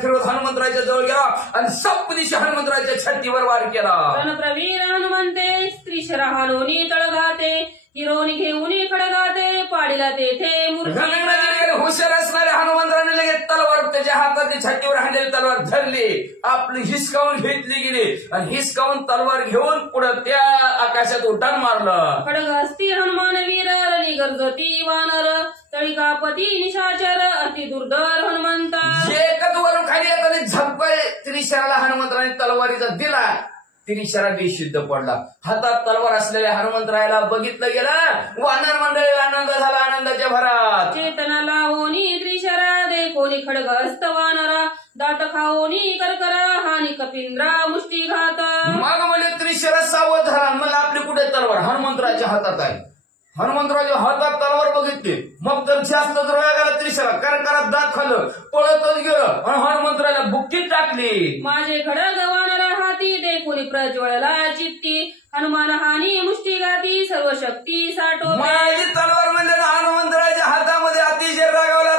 फिरवत हनुमंतराच्या जवळ गेला आणि सातपदीशी हनुमंतराच्या छातीवर वार केला. रणप्रवीण हनुमंते त्रिशरा हानोनी तळघाते हिरोनी घेऊनी खडगाते पाडीला तेथे मूर्ती. हुशार असणाऱ्या हनुमंतराने लगेच तलवार त्याच्या हाताची छातीवर हाणलेली तलवार धरली. आपली हिसकावून घेतली गेली आणि हिसकावून तलवार घेऊन पुढे त्या आकाशात उड्डाण मारलं. खडग हस्ती हनुमान वीर रणी गरजती वानर तळिकापती निशाचर अति दुर्धर हनुमंता. एकच वरून खाली येताना झप्पा त्रिशराला हनुमंतराने तलवारीचा दिला. त्रिशरा बेशुद्ध पडला. हातात तलवार असलेल्या हनुमंतरायाला बघितलं गेलं. वानर मंडळीला आनंद झाला. आनंदाच्या भरात चेतनाला होनी त्रिशरा देखोनी खडग हस्त वानरा दाट खाओनी करकरा हानी कपिंद्रा मुष्टीघात. मग म्हणजे त्रिशरा सावध झाला. मला आपली कुठे तलवार हनुमंतराच्या हातात आहे. हनुमंतराच्या हातात तलवार बघितली. मग तर जास्त राग आला त्रिशरा. करकरात दात खाल्लं, पळतच गेलं आणि हनुमंतराला बुक्कीत टाकली. माझे खडग वानरा हाती देखोनी प्रज्वळला चित्ती हनुमान हानी मुष्टीघाती सर्व शक्ती साठो. माझी तलवार म्हणजे हनुमंतराच्या हातामध्ये अतिशय रागावला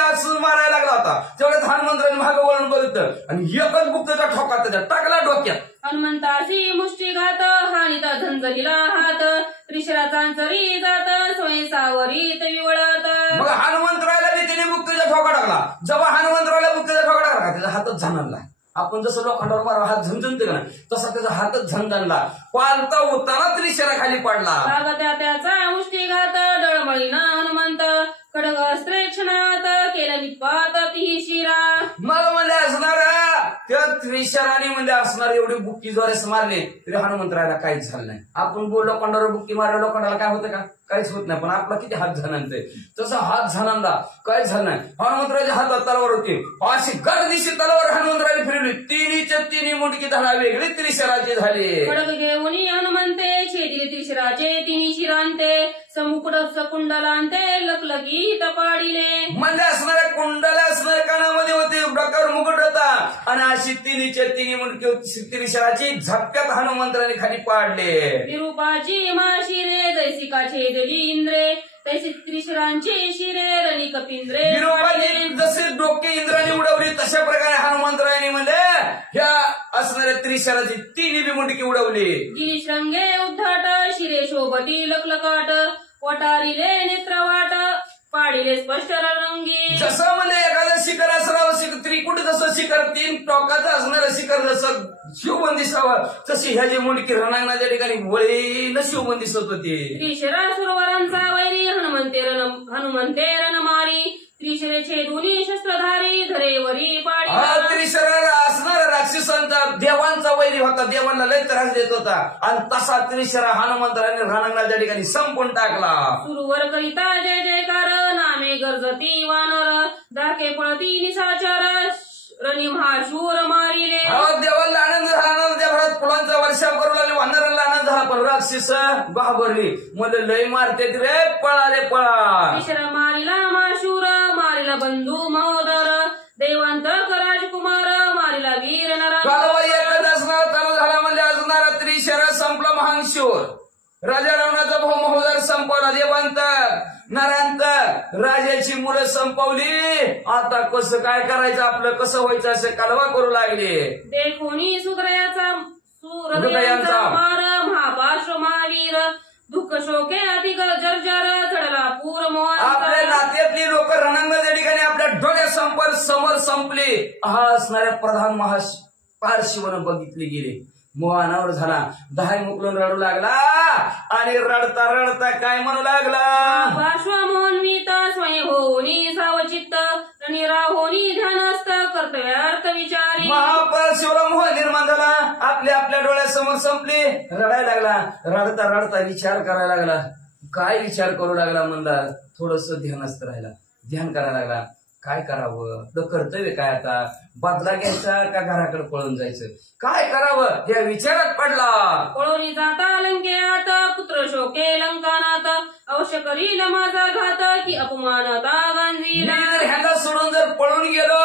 हसून मारायला लागला होता. तेवढ्यात हनुमंतराने मागं वळून बघितलं आणि एकच बुक्कीचा ठोका त्याच्या टाकला डोक्यात. हनुमंतासी मुष्टीघात हानीता झंझलीला हात त्रिशरा चांचरी जात सोय सावरीत विवळत. मग हनुमंतराला तिने बुक्कीचा ठोका टाकला. जेव्हा हनुमंतराला बुक्कीचा ठोका टाकला त्याचा हातच झणला. आपण जसं लोखंडावर मारा हात झणझणते का नाही तसा त्याचा हातच झणझणला. पालता उताना त्रिशरा खाली पडला. लागत्या त्याचा मुष्टीघात डळमळीना हनुमंत खडग अस्त्रे क्षणात केला निपात ती शिरा. मग म्हणजे असणार त्या त्रिशराने म्हणजे असणार एवढी बुक्की जोरास मारले तरी हनुमंतराला काहीच झालं नाही. आपण बोल लोखंडावर बुक्की मारल्या लोखंडाला काय होतं का? काहीच होत नाही. पण आपला किती हात झाणांचे तसा हात झाणांदा काहीच झालं नाही. हनुमंतराच्या हातात तलवार होती. अशी गर्दीशी तलवार हनुमंतराने फिरवली. तिन्हीच्या तिन्ही मुंडकी धडा वेगळी त्रिशराची झाली. खडग घेऊनी हनुमंते छेदिले त्रिशराचे तिन्ही शिरांते समुकुड कुंडलांते लकलकी तपाडिले. म्हणजे असणाऱ्या कुंडला असणाऱ्या कानामध्ये होते. डोक्यावर मुकुट होता आणि अशी तिन्हीच्या तिन्ही मुंडकी त्रिशराची झपक्यात हनुमंतराने खाली पाडले. विरूपाची माशिरे जैसिका छेदली इंद्रे तैसी त्रिशरांची शिरे धरणी कपिंद्रे विरोबाने जसे डोके इंद्राने उडवली तशा प्रकारे हनुमंतरायाने म्हणले ह्या असणाऱ्या त्रिशराची तिन्ही बी मुंडकी उडवली. गिरिशृंगे उद्धट शिरे शोभती लकलकाट वटारिले नेत्रवाट पाडिले स्पष्ट रंगी. जसं म्हणजे एखादं शिखर असरावं त्रिकुट जसं शिखर तीन टोकाचं असणारं शिखर जसं शिवबन दिसावं तशी ह्या जी मुंडकी रणांगणाच्या ठिकाणी वळीनं शिवबन दिसत होती. त्रिशरा सुरवरांचा वैरी हनुमंते रणमारी त्रिशरे छेदुनी शस्त्रधारी धरेवरी पाडी. त्रिशरा असणारा राक्षसांचा देवांचा वैरी होता, देवांना लय त्रास देत होता आणि तसा त्रिशरा हनुमंतराने रणांगणाच्या ठिकाणी संपून टाकला. सुरवर करिता जय जयकार नामे गरजती वानर दाके पळती निशाचर रणी महाशूर मारिले. देवाला आनंद झाला, त्या भरात फुलांचा वर्षा करू लागले, वानरांना आनंद झाला, पण राक्षस घाबरली मध्ये लय मारते रे पळा रे पळा. त्रिशरा मारिला महाशूर मारिला बंधू महोदर देवांत राजकुमार मारिला वीर नरा. कादंबरी एकच असणार चालू झाला म्हणजे असणारा त्रिशरा संपला महाशूर. राजा रावणाचा भाऊ महोदर संपवला, देवांत नरांत राजाची मुलं संपवली. आता कसं काय करायचं, आपलं कसं व्हायचं असं कालवा करू लागले. देखोनी सुरयांचा मार महापार्श्व महावीर दुःख शोके अधिक जर्जर चढला पूर आपल्या नात्यातली लोक रणांगणाच्या ठिकाणी आपल्या डोळ्या समोर संपले. हा असणाऱ्या प्रधान महापार्श्वनं बघितले गेले. मोहानावर झाला, दहाय मुकलून रडू लागला आणि रडता रडता काय म्हणू लागला. पार्श्व मोहनवित स्वयं होनी सावचित्त आणि राहोनी ध्यानस्थ कर्तव्यार्थ विचारी. महापार्श्वला मोह निर्माण झाला, आपल्या आपल्या डोळ्यासमोर संपले, रडायला लागला. रडता रडता विचार करायला लागला. काय विचार करू लागला म्हणला, थोडस ध्यानस्थ राहिला, ध्यान करायला लागला. काय करावं, तर कर्तव्य काय, आता बदला घ्यायचा का घराकडे पळून जायचं, काय करावं या विचारात पडला. पळोनी जाता लंकेत पुत्र शोके लंकानात अवश्य करील माझा घात की अपमानता गांजीला. जर ह्याला सोडून जर पळून गेलो,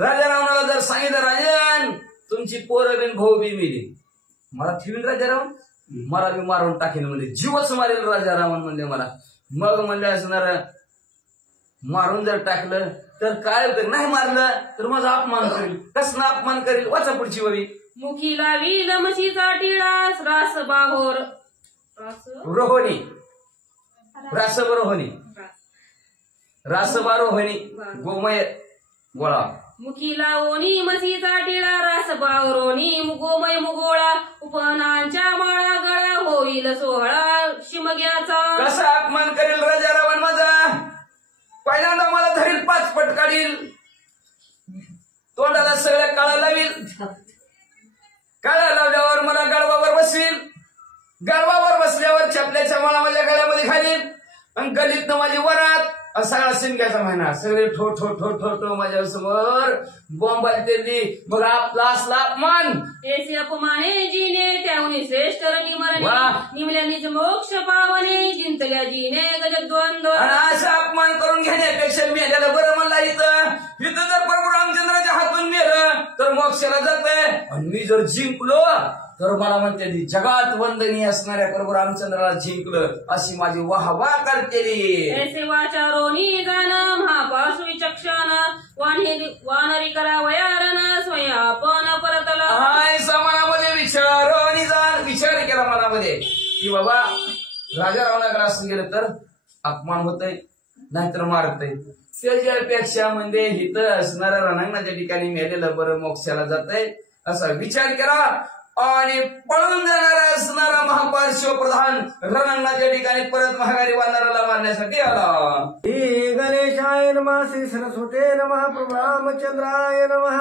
राजा रावणाला जर सांगितलं राजन तुमची पोरं बिन भाऊ बी मिली, मला ठेवीन राजा रावण, मला बी मारून टाकेन म्हणजे जीवच मारेल राजा रावण म्हणले मला. मग म्हणले असणार मारून जर टाकलं तर काय होतं, नाही मारलं तर माझा अपमान करील. कसं अपमान करील, वाचा पुढची ववी. मुखी लावी म्हशीचा टिळा रास बाहोर रोहिणी रासबरोहिणी रासबारोहिणी गोमय गोळा. मुखी लावोनी म्हशीचा टिळा रास बावरोनी गोमय मुगोळा उपनांच्या माळा गळा होईल सोहळा शिमग्याचा. कसा अपमान करील राजा रावण माझा, पहिल्यांदा मला धरील, 5 पट काढील, तोंडाला सगळ्या काळा लावील, काळा लावल्यावर मला गळवावर बसवील, गळवावर बसल्यावर चपल्याच्या माळा माझ्या गळ्यामध्ये घालील आणि गलीतनं माझी वरात सगळा शिमग्याचा महिना सगळे ठो ठो ठो ठो ठो माझ्या समोर बॉम्बाला दिली. मग आपला असला अपमान ऐसे अपमाने जीने त्याहून श्रेष्ठ रणी मरणी निमल्यानीच मोक्ष पावने जिंतल्या जीने गजद्वंद्व. आणि असा अपमान करून घेण्यापेक्षा मेल्याला बरं म्हणला. इथं जर प्रभू रामचंद्राच्या हातून मेलं तर मोक्षाला जातंय, आणि मी जर जिंकलो तर मला म्हणते जगात वंदनीय असणाऱ्या प्रभू रामचंद्राला जिंकलं अशी माझी वाहवा करतेली. ऐसे वाचारोनी जाण महापार्श्व विचक्षण वानरी करावयारण स्वयापन परतला. ऐसा मनामध्ये विचार केला मनामध्ये की बाबा राजा रावणाकडे असं गेलं तर अपमान होतय, नाहीतर मारतय, त्याच्यापेक्षा म्हणजे हिथं असणाऱ्या रणांगणाच्या ठिकाणी मेलेलं बरं, मोक्षाला जातंय असा विचार केला. आणि पळून जाणारा असणारा महापार्श्व प्रधान रणांगणाच्या ठिकाणी परत महागारी वानराला मारण्यासाठी आला. श्री गणेशाय नमः, श्री सरस्वते नमः, प्रभु रामचंद्राय नमः.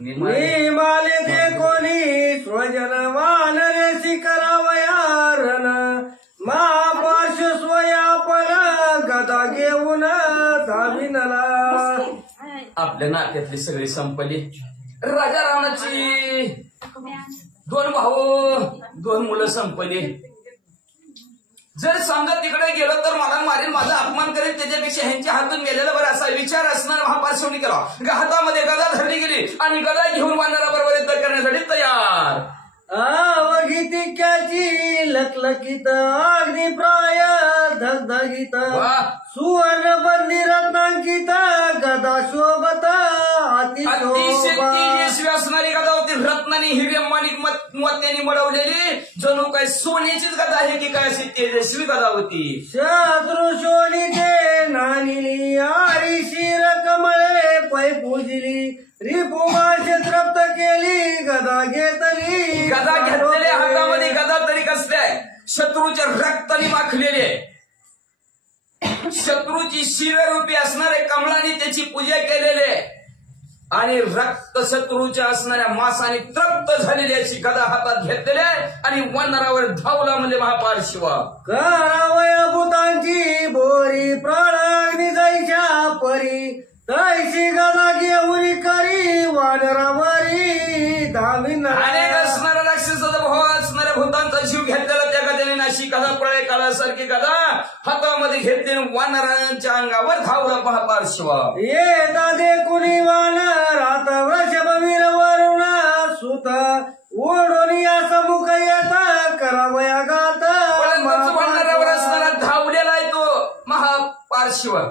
निमाले ते कोणी स्वजन वानरेसी करावया रण महापार्श्व स्वयापन गदा घेऊन धाविनला. आपल्या नात्यातली सगळी संपली. राजा रावणाची 2 भाऊ 2 मुलं संपली. जर समजा तिकडे गेलो तर मला मारेल, माझा अपमान करेल, त्याच्यापेक्षा ह्यांच्या हातून गेलेला बरं असा विचार असणार महापार्श्वनी केला. हातामध्ये गदा धरली गेली आणि गदा घेऊन वानराबरोबर युद्ध करण्यासाठी तयार. आवघितिक्याची लकलकीत अग्निप्राय धगधगीत सुवर्ण बंदी रत्न जणू काय सोन्याचीच गदा आहे की काय अशी तेजस्वी गदा होती. शत्रू शोणीते नानिली आरी शिर कमळे पै पूजिली रिपुमाचे तृप्त केली गदा घेतली. गदा घेतलेल्या हातामध्ये गदा तरी कसले आहे, शत्रूच्या रक्ताने माखलेले, शत्रूची शिररूपी असणारे कमळाने त्याची पूजा केलेले आणि रक्त शत्रूच्या असणाऱ्या मासाने तृप्त झालेली अशी गदा हातात घेतलेली आणि वानरावर धावला म्हणजे महापार शिवा. करावया भूतांची बोरी प्राणाग्नी जायच्या परी तैशी गदा घेऊन करी वानरावरी धावीन. अनेक असणाऱ्या राक्षसाचा भाव असणाऱ्या भूतांचा जीव घेतलेला त्या गदाने नाशी गदा प्रळय काळासारखी गदा हातामध्ये घेतली वानरांच्या अंगावर धावला महापार शिवा. येता दे कुणी वानर आता वृषभवीर वरुण सुत ओढून या समुख येता करावया गात. वानरावर असणारा धावलेला आहे तो महापार शिवा.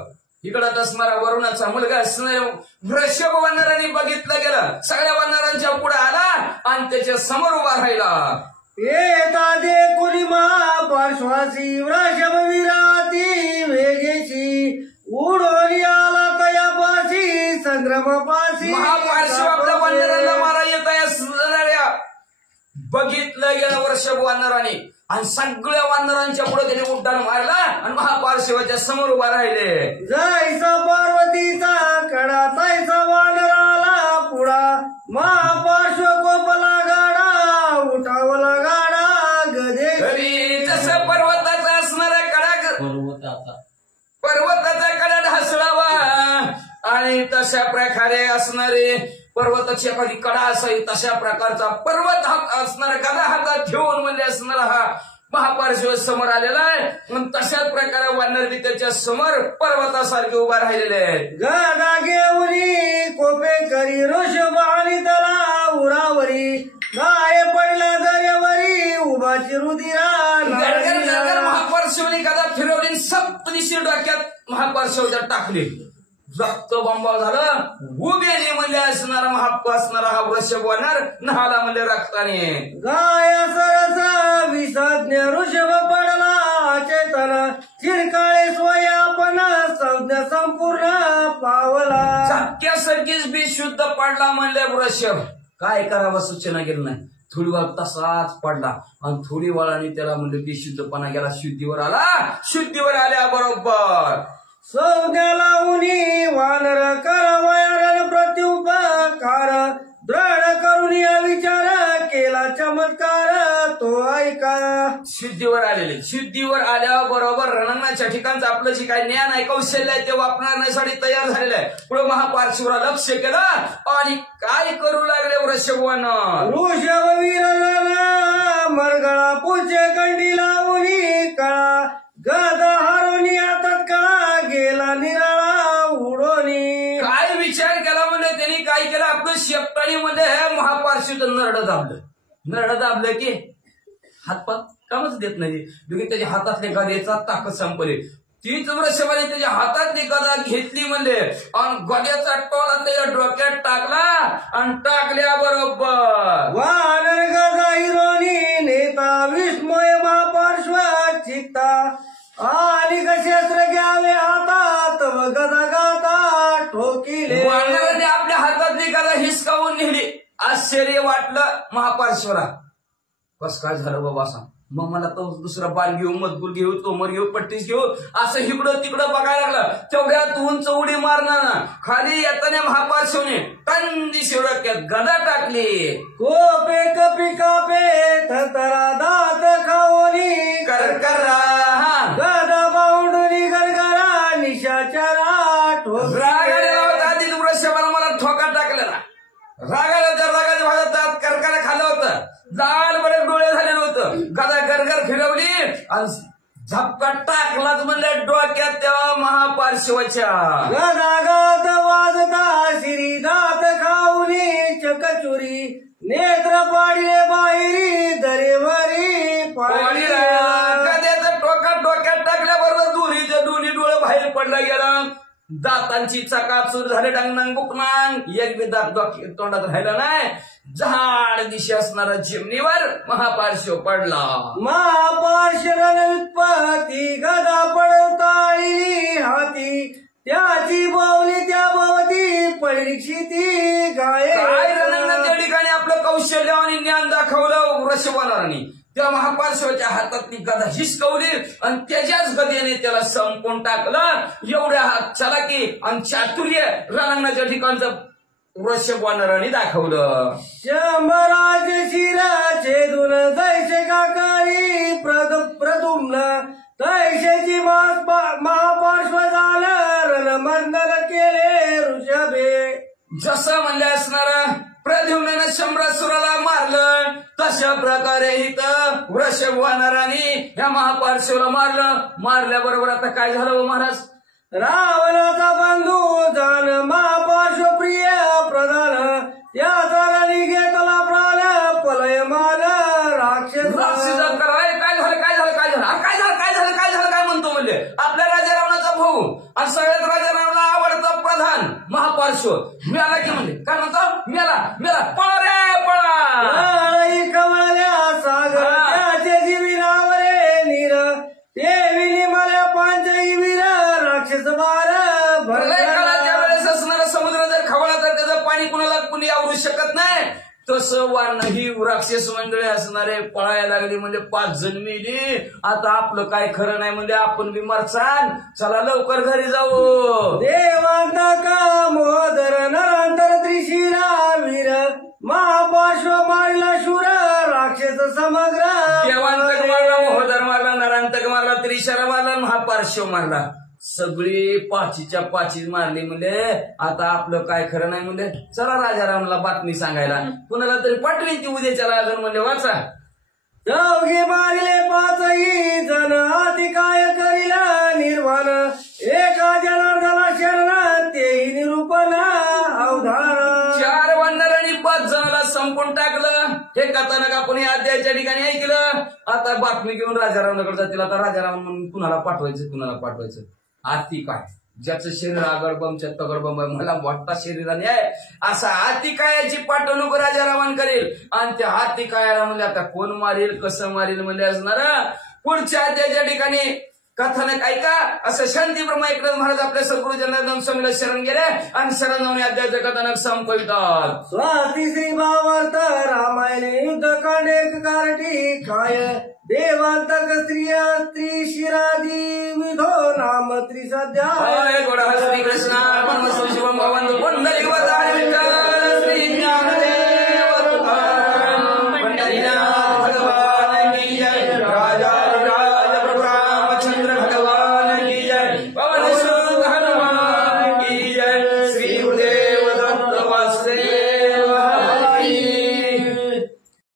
इकडं असणारा वरुणाचा मुलगा असणाऱ्या वृषभ वानरांनी बघितलं गेलं, सगळ्या वानरांच्या पुढे आला आणि त्याच्या समोर उभा राहिला. येता दे कुणी महापार्श्वासी वृषभवीराती वेगेची उडोनी आला तयापाशी संग्रामापाशी. महापार्श्व आपल्या वानरांना मारा येत आहे असणाऱ्या बघितलं गेलं वृषभ वानराने आणि सगळ्या वानरांच्या पुढे त्याने उड्डाण मारला आणि महापार्श्वाच्या समोर उभा राहिले. जायचा पार्वतीचा कडा तैसा वानराला पुढा महापार्श्व कोपला गाडा उठावला गाडा गदे. तसं पर्वताचा असणाऱ्या पर्वताचा कडा ढासळावा आणि तशा प्रकारे असणारे पर्वताची एखादी कडा असावी तशा प्रकारचा पर्वत असणारा गदा हातात ठेवून म्हणजे असणारा हा महापार्श्व समोर आलेला आहे. तशाच प्रकारे वानर त्याच्या समोर पर्वतासारखे उभा राहिलेले आहेत. गदा घेऊनी कोपे करी ऋषभ आणि तला उरावरी गाय पडला दर्यावरी उभाची रुधिरा. महापार्श्वनी गदा फिरवली सप्तदिशी डोक्यात महापार्श्वच्या टाकली. रक्त बंबाळ झालं, उभेने म्हणजे असणारा असणारा हा वृषभ वानर नहाला म्हणजे रक्ताने. गाय सरसा विसज्ञ ऋषभ पडला चेतन चिरकाळे स्वयापन संज्ञ संपूर्ण पावला. सत्यासारखीच बेशुद्ध पडला म्हणले वृषभ. काय करावं सूचना केली नाही, थोडी वेळ तसाच पडला आणि थोडी वेळाने त्याला म्हणजे बेशुद्धपणा गेला, शुद्धीवर आला. शुद्धीवर आल्याबरोबर संज्ञा लावूनी वानर करावया प्रत्युपकार दृढ करून या विचार केला चमत्कार तो ऐका. शुद्धीवर आलेले, शुद्धीवर आल्याबरोबर रणांगणाच्या ठिकाणचं आपलं जे काही ज्ञान आहे कौशल्य आहे ते वापरण्यासाठी तयार झालेलं आहे. पुढे महापार्श्वला लक्ष केलं आणि काय करू लागले वृषभवान. वृषभवीर मरगळा पुढचे कंडी लावूनी कळा गदा हारोनी हातात कळा गेला निराळा उडोनी. काय विचार केला म्हणजे त्यांनी काय केलं, आपलं शेपटाळीमध्ये महापार्श्वच नरड दाबलं की हातपात कामच देत नाही. त्याच्या हातातले गदेचा ताकद संपली. तीच वृषभाने त्याच्या हातातली गदा घेतली म्हणजे आणि गद्याचा टोला त्याच्या डोक्यात टाकला आणि टाकल्याबरोबर वानर गदा हिरोनी नेता विस्मय महापार्श्व चित्ता आणि क्षेत्र घ्यावे हातात व गदा गाता ठोकिले. वानराने आपल्या हातातली गदा हिसकावून नेली. आश्चर्य वाटलं महापार्श्वला. बस काय झालं बाबा सांग. मग मला तो दुसरा बाल घेऊ, मजबूर घेऊ, तोमर घेऊ, पट्टीस घेऊ असं इकडं तिकडं बघायला लागलं. तेवढ्यात उंच उडी मारणार खाली येताना महापार्श्वने टंदी शिवडक्यात गदा टाकली. कोपे कपी कापे थरथरा दात खाओनी करकरा गदा बाउंडुनी गरगरा निशाचरा ठोकरा. रागाला होता आधी वृषभाला मला ठोका टाकलेला. रागाला त्या रागाच्या भागात करकाला खाल्लं होतं. लाल बरे डोळे झालेलं होतं. गदा गरगर फिरवली आणि झपका टाकलाच म्हणले डोक्यात त्या महापार्श्वच्या. गदागत वाजता शिरी दात खाऊनी चकचुरी नेत्र पाडिले बाहेरी दरेवरी पाडी. गद्याचं टोका डोक्यात टाकल्याबरोबर दोन्हीचे दोन्ही डोळे बाहेर पडला गेला दातांची चकाचूर झाले डांगणांग बुकनांग एक बी दात तोंडात राहिला नाही. झाड दिशी असणारा चिमणीवर महापार्श्व पडला. महापार्श्वरण उत्पत्ती गदा पडताळी हाती त्याची बावली त्या बावती परीक्षिती गाये. काय रणंगणात त्या ठिकाणी आपलं कौशल्य आणि ज्ञान दाखवलं वृषभाराने. त्या महापार्श्वाच्या हातातली गदा हिसकवली आणि त्याच्याच गदेने त्याला संपून टाकलं. एवढ्या हात चलाकी आणि चातुर्य रणंगणाच्या ठिकाणचं वृषभवानराने दाखवलं. शंभराज शिराचे दुन जैसे काकारी प्रदुम्न तैसेची महापार्श्व झालं रणमंदन केले ऋषभे. जसं म्हणले असणार प्रद्युम्नानं शंभरासुराला मारलं तशा प्रकारे इथं वृषभवानराने या महापार्श्वला मारल्याबरोबर आता काय झालं हो महाराज. रावणाचा बंधू जाण महापार्श्व प्रिय प्रधान त्याचा रणी घेतला प्राण पलयमान राक्षस. काय म्हणतो म्हणजे आपल्या राजा रावणाचा भाऊ आणि सगळ्यात राजा रावणा आवडता प्रधान महापार्श्व मिळाला की म्हणजे काय म्हणतो मेला पळा रे पळा. कमळल्या सागर त्याचे जीवी नावरे नीर ते विनिमल्या पांचही वीर राक्षस बार त्यावेळेस असणारा समुद्र जर खवळला तर त्याचं पाणी कुणी आवरू शकत नाही. तसं वाण ही राक्षस मंडळी असणारे पळायला लागली म्हणजे 5 जण मेली. आता आपलं काय खरं नाही म्हणजे आपण बी मरचान. चला लवकर घरी जाऊ. देवांता का मोदर नरांतर त्रिशिरा वीर महापार्श्व मारला शूर राक्षस समग्र. देवांतक मारला महोदर मारला नरांतक मारला त्रिशरा मारला महापार्श्व मारला. सगळी पाचीच्या पाचीच मारली म्हणजे आता आपलं काय खरं नाही म्हणजे चला राजारामला बातमी सांगायला. कुणाला तरी पाठवी ती उद्याच्या राजन म्हणजे वाचा. चौघे मारले 5ही जण अति काय करीला निर्वाण एका जनार्दना शरण तेही निरूपण अवधान. 4 वानरांनी 5 जणाला संपून टाकलं. हे कथानक आपण या अध्यायाच्या ठिकाणी ऐकलं. आता बातमी घेऊन राजारामकडे जातील. आता राजाराम म्हणून कुणाला पाठवायचं आती काय ज्याचं शरीर आगडबमच्या तगडबम मला मोठा शरीराने आहे असा हाती कायाची पाठवणूक राजारामन करेल. आणि त्या हाती कायाला म्हणजे आता कोण मारेल कसं मारेल म्हणजे असणार पुढच्या अध्यायाच्या ठिकाणी कथानक ऐका. असं शांतीब्रह्म एकनाथ महाराज आपल्या सद्गुरु जनार्दन स्वामीला शरण गेले आणि शरण जाऊन अध्यायाचं कथानक संपवितात. स्वाती श्री भावार्थ रामायण युद्ध कांडे कारटी काय देवांतक स्त्री शिरादी विधो नाम त्रिसध्या. श्री कृष्ण शिवम भगवान पुंडलिक